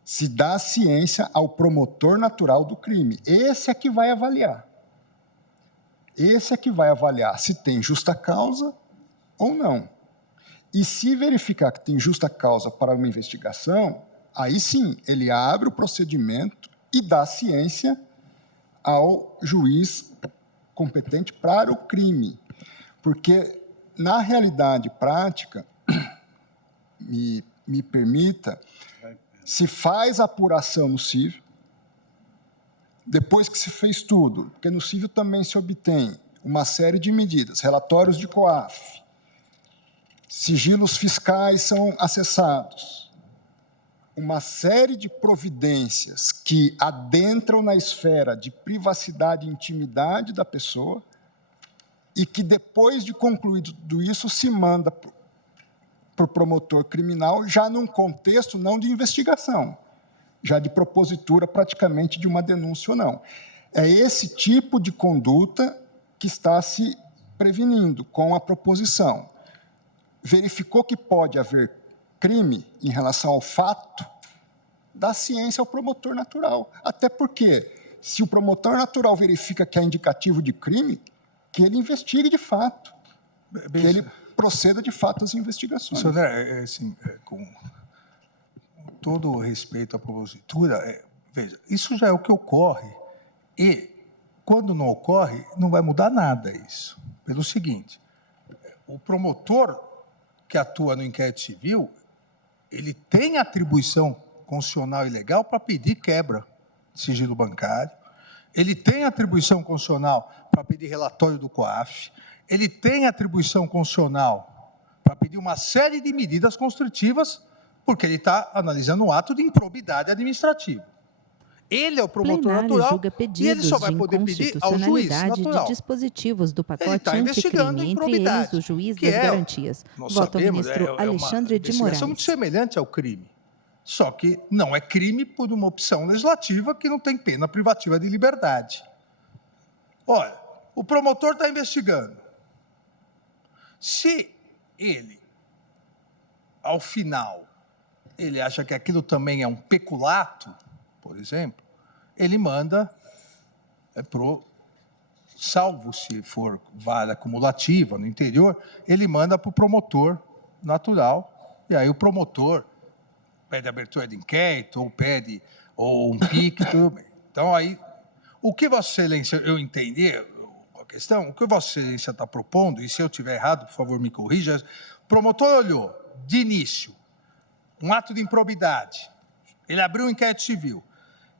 se dá ciência ao promotor natural do crime. Esse é que vai avaliar. Esse é que vai avaliar se tem justa causa ou não. E se verificar que tem justa causa para uma investigação, aí sim, ele abre o procedimento e dá ciência ao juiz competente para o crime. Porque, na realidade prática, me permita, se faz apuração no cível, depois que se fez tudo, porque no cível também se obtém uma série de medidas, relatórios de COAF, sigilos fiscais são acessados, uma série de providências que adentram na esfera de privacidade e intimidade da pessoa e que, depois de concluído tudo isso, se manda para o promotor criminal, já num contexto não de investigação, já de propositura praticamente de uma denúncia ou não. É esse tipo de conduta que está se prevenindo com a proposição. Verificou que pode haver crime em relação ao fato, dá ciência ao promotor natural. Até porque, se o promotor natural verifica que é indicativo de crime, que ele investigue de fato, que ele proceda de fato às investigações. Senhor André, assim, com todo o respeito à propositura, veja, isso já é o que ocorre e, quando não ocorre, não vai mudar nada isso. Pelo seguinte, o promotor que atua no inquérito civil, ele tem atribuição constitucional e legal para pedir quebra de sigilo bancário, ele tem atribuição constitucional para pedir relatório do COAF, ele tem atribuição constitucional para pedir uma série de medidas constritivas, porque ele está analisando um ato de improbidade administrativa. Ele é o promotor natural e ele só vai poder pedir ao juiz natural. De dispositivos do pacote ele está investigando anticrime, improbidade, entre eles o juiz que das garantias. Nós Vota o sabemos, ministro Alexandre de Moraes. muito semelhante ao crime. Só que não é crime por uma opção legislativa que não tem pena privativa de liberdade. Olha, o promotor está investigando. Se ele, ao final, ele acha que aquilo também é um peculato, por exemplo, ele manda salvo se for vara acumulativa no interior, ele manda para o promotor natural, e aí o promotor pede abertura de inquérito, ou um PIC, tudo bem. Então, aí, o que Vossa Excelência, eu entendi a questão, o que Vossa Excelência está propondo, e se eu estiver errado, por favor, me corrija, o promotor olhou, de início, um ato de improbidade, ele abriu um inquérito civil,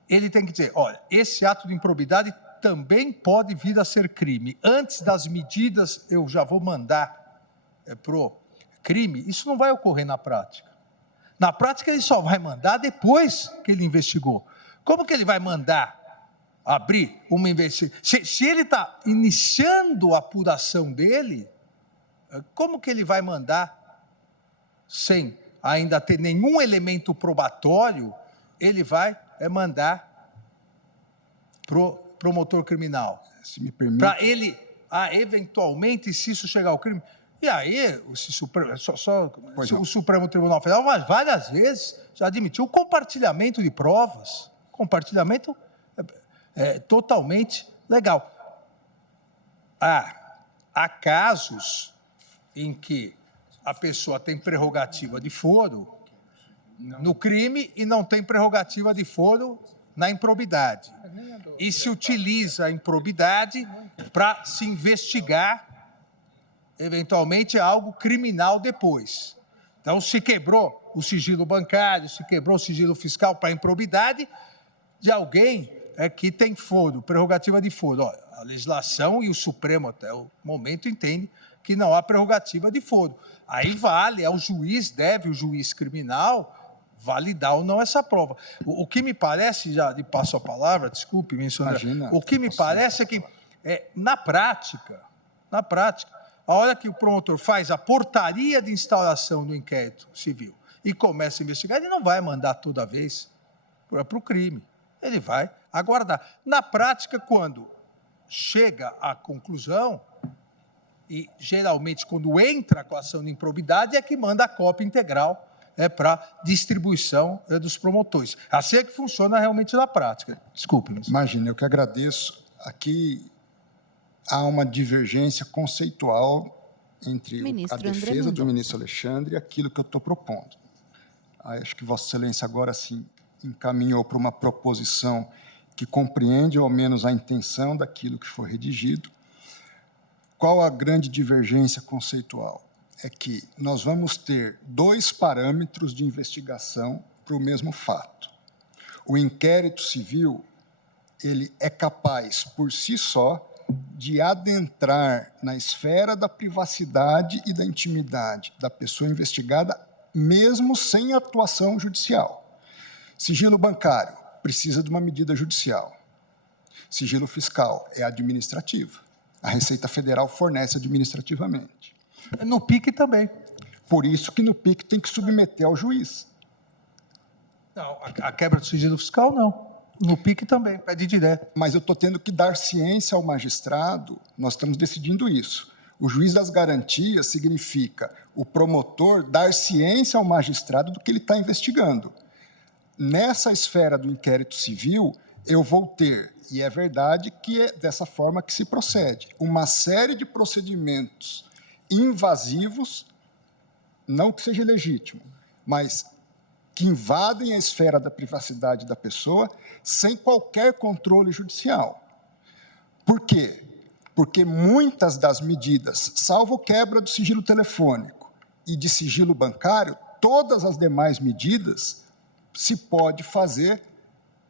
ele tem que dizer, olha, esse ato de improbidade também pode vir a ser crime. Antes das medidas, eu já vou mandar para o crime. Isso não vai ocorrer na prática. Na prática, ele só vai mandar depois que ele investigou. Como que ele vai mandar abrir uma investigação? Se ele está iniciando a apuração dele, como que ele vai mandar sem ainda ter nenhum elemento probatório? Ele vai mandar para o promotor criminal. Se me permite. Para ele, eventualmente, se isso chegar ao crime. E aí, o Supremo Tribunal Federal, mas várias vezes, já admitiu o compartilhamento de provas. Compartilhamento totalmente legal. Há casos em que a pessoa tem prerrogativa de foro no crime e não tem prerrogativa de foro na improbidade. E se utiliza a improbidade para se investigar, eventualmente, algo criminal depois. Então, se quebrou o sigilo bancário, se quebrou o sigilo fiscal para improbidade de alguém que tem foro, prerrogativa de foro. Olha, a legislação e o Supremo, até o momento, entende que não há prerrogativa de foro. Aí vale, o juiz criminal, validar ou não essa prova. O que me parece, já lhe passo a palavra, desculpe, mencionar, o que me parece é que, na prática, a hora que o promotor faz a portaria de instauração do inquérito civil e começa a investigar, ele não vai mandar toda vez para o crime. Ele vai aguardar. Na prática, quando chega à conclusão, e geralmente quando entra com a ação de improbidade, é que manda a cópia integral para distribuição dos promotores. Assim é que funciona realmente na prática. Desculpe. Imagina, eu que agradeço. Aqui há uma divergência conceitual entre a defesa do ministro Alexandre e aquilo que eu estou propondo. Acho que Vossa Excelência agora sim encaminhou para uma proposição que compreende ao menos a intenção daquilo que foi redigido. Qual a grande divergência conceitual? É que nós vamos ter dois parâmetros de investigação para o mesmo fato. O inquérito civil, ele é capaz, por si só, de adentrar na esfera da privacidade e da intimidade da pessoa investigada, mesmo sem atuação judicial. Sigilo bancário precisa de uma medida judicial. Sigilo fiscal é administrativo. A Receita Federal fornece administrativamente. No PIC também. Por isso que no PIC tem que submeter ao juiz. Não, a quebra do sigilo fiscal, não. No PIC também, pede direto. Mas eu estou tendo que dar ciência ao magistrado, nós estamos decidindo isso. O juiz das garantias significa o promotor dar ciência ao magistrado do que ele está investigando. Nessa esfera do inquérito civil, eu vou ter, e é verdade que é dessa forma que se procede, uma série de procedimentos invasivos, não que seja legítimo, mas que invadem a esfera da privacidade da pessoa sem qualquer controle judicial. Por quê? Porque muitas das medidas, salvo quebra do sigilo telefônico e de sigilo bancário, todas as demais medidas se pode fazer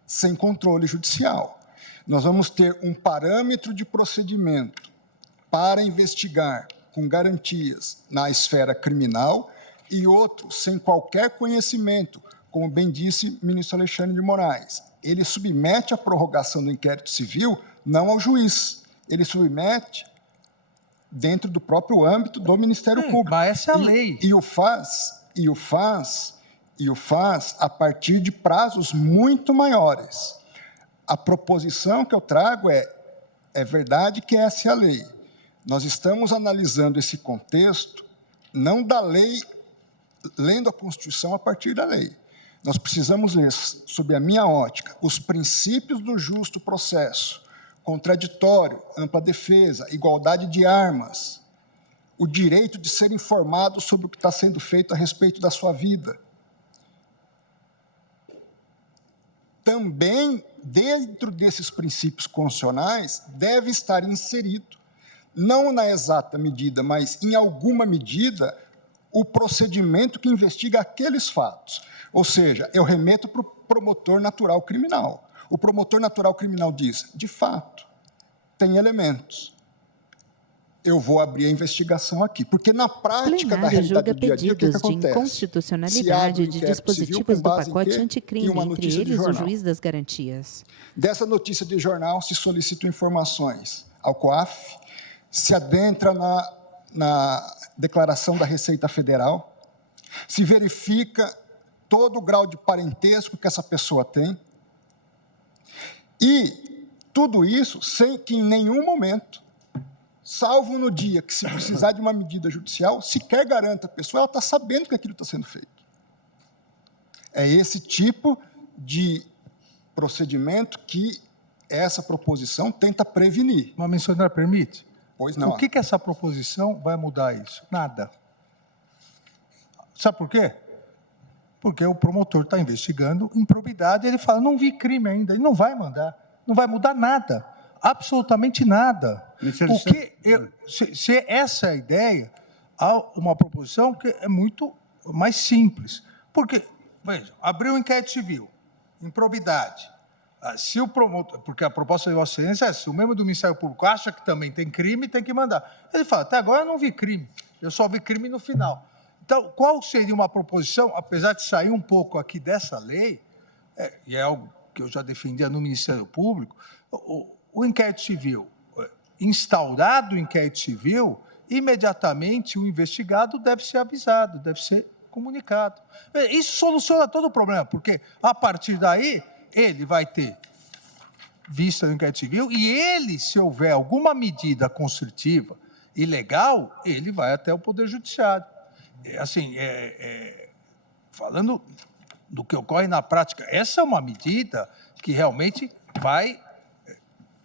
sem controle judicial. Nós vamos ter um parâmetro de procedimento para investigar com garantias na esfera criminal e outro sem qualquer conhecimento, como bem disse o ministro Alexandre de Moraes. Ele submete a prorrogação do inquérito civil não ao juiz, ele submete dentro do próprio âmbito do Ministério Público. Mas essa é a lei. E o faz a partir de prazos muito maiores. A proposição que eu trago é verdade que essa é a lei. Nós estamos analisando esse contexto não da lei, lendo a Constituição a partir da lei. Nós precisamos ler, sob a minha ótica, os princípios do justo processo, contraditório, ampla defesa, igualdade de armas, o direito de ser informado sobre o que está sendo feito a respeito da sua vida. Também, dentro desses princípios constitucionais, deve estar inserido, não na exata medida, mas em alguma medida, o procedimento que investiga aqueles fatos. Ou seja, eu remeto para o promotor natural criminal. O promotor natural criminal diz, de fato, tem elementos. Eu vou abrir a investigação aqui, porque na prática da realidade do dia a dia, o que acontece? De inconstitucionalidade de dispositivos do pacote anticrime, entre eles o juiz das garantias. Dessa notícia de jornal se solicitam informações ao COAF, se adentra na declaração da Receita Federal, se verifica todo o grau de parentesco que essa pessoa tem, e tudo isso sem que em nenhum momento, salvo no dia que se precisar de uma medida judicial, sequer garanta a pessoa, ela está sabendo que aquilo está sendo feito. É esse tipo de procedimento que essa proposição tenta prevenir. Mas, senhor, permite? Pois não. O que essa proposição vai mudar isso? Nada. Sabe por quê? Porque o promotor está investigando improbidade e ele fala, não vi crime ainda, ele não vai mandar, não vai mudar nada. Absolutamente nada. Porque, se essa é a ideia, há uma proposição que é muito mais simples. Porque, veja, abriu um inquérito civil, improbidade. Se o promotor, porque a proposta de Vossa Excelência é, se o membro do Ministério Público acha que também tem crime, tem que mandar. Ele fala, até agora eu não vi crime, eu só vi crime no final. Então, qual seria uma proposição, apesar de sair um pouco aqui dessa lei, e é algo que eu já defendia no Ministério Público, o inquérito civil, instaurado o inquérito civil, imediatamente o investigado deve ser avisado, deve ser comunicado. Isso soluciona todo o problema, porque a partir daí ele vai ter vista do inquérito civil e ele, se houver alguma medida constritiva e legal, ele vai até o Poder Judiciário. Assim, falando do que ocorre na prática, essa é uma medida que realmente vai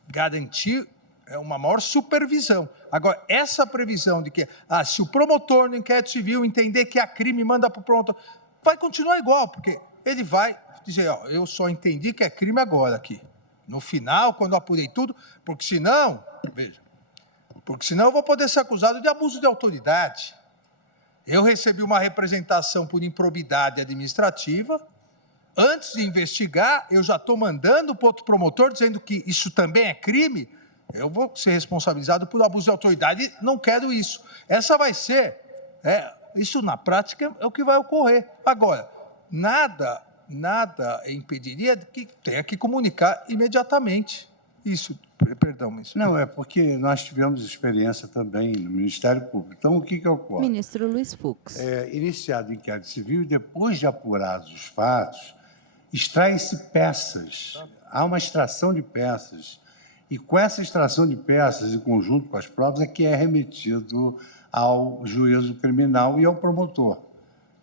garantir uma maior supervisão. Agora, essa previsão de que, se o promotor no inquérito civil entender que há crime, manda para o promotor, vai continuar igual, porque ele vai dizer, eu só entendi que é crime agora aqui. No final, quando eu apurei tudo, porque senão, veja, eu vou poder ser acusado de abuso de autoridade. Eu recebi uma representação por improbidade administrativa, antes de investigar, eu já estou mandando para outro promotor, dizendo que isso também é crime, eu vou ser responsabilizado por abuso de autoridade, não quero isso. Essa vai ser, isso na prática é o que vai ocorrer. Agora, nada impediria que tenha que comunicar imediatamente isso. Perdão, ministro. Não, é porque nós tivemos experiência também no Ministério Público. Então, o que ocorre? Ministro Luiz Fux. Iniciado o inquérito civil e depois de apurados os fatos, extrai-se peças, há uma extração de peças, e com essa extração de peças, em conjunto com as provas, é que é remetido ao juízo criminal e ao promotor,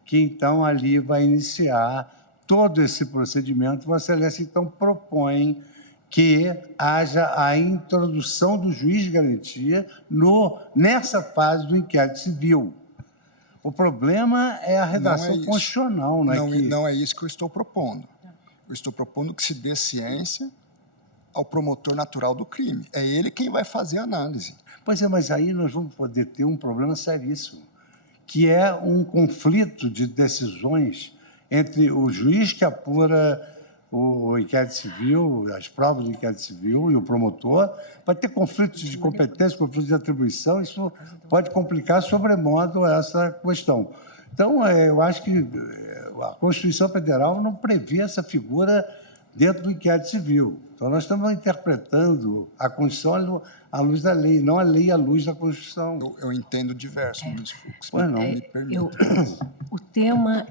que então ali vai iniciar todo esse procedimento. Vossa Excelência então propõe que haja a introdução do juiz de garantia nessa fase do inquérito civil. O problema é a redação constitucional. Não é isso que eu estou propondo. Eu estou propondo que se dê ciência ao promotor natural do crime. É ele quem vai fazer a análise. Pois é, mas aí nós vamos poder ter um problema seríssimo, que é um conflito de decisões entre o juiz que apura o inquérito civil, as provas do inquérito civil e o promotor. Vai ter conflitos de competência, conflitos de atribuição, isso pode complicar sobremodo essa questão. Então, eu acho que a Constituição Federal não prevê essa figura dentro do inquérito civil. Então, nós estamos interpretando a Constituição à luz da lei, não a lei à luz da Constituição. Eu entendo diverso, ministro Fux, mas não me permita. O tema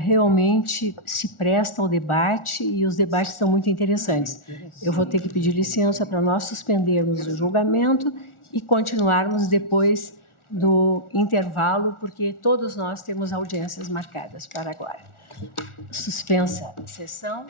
realmente se presta ao debate e os debates são muito interessantes. Eu vou ter que pedir licença para nós suspendermos o julgamento e continuarmos depois do intervalo, porque todos nós temos audiências marcadas para agora. Suspensa a sessão.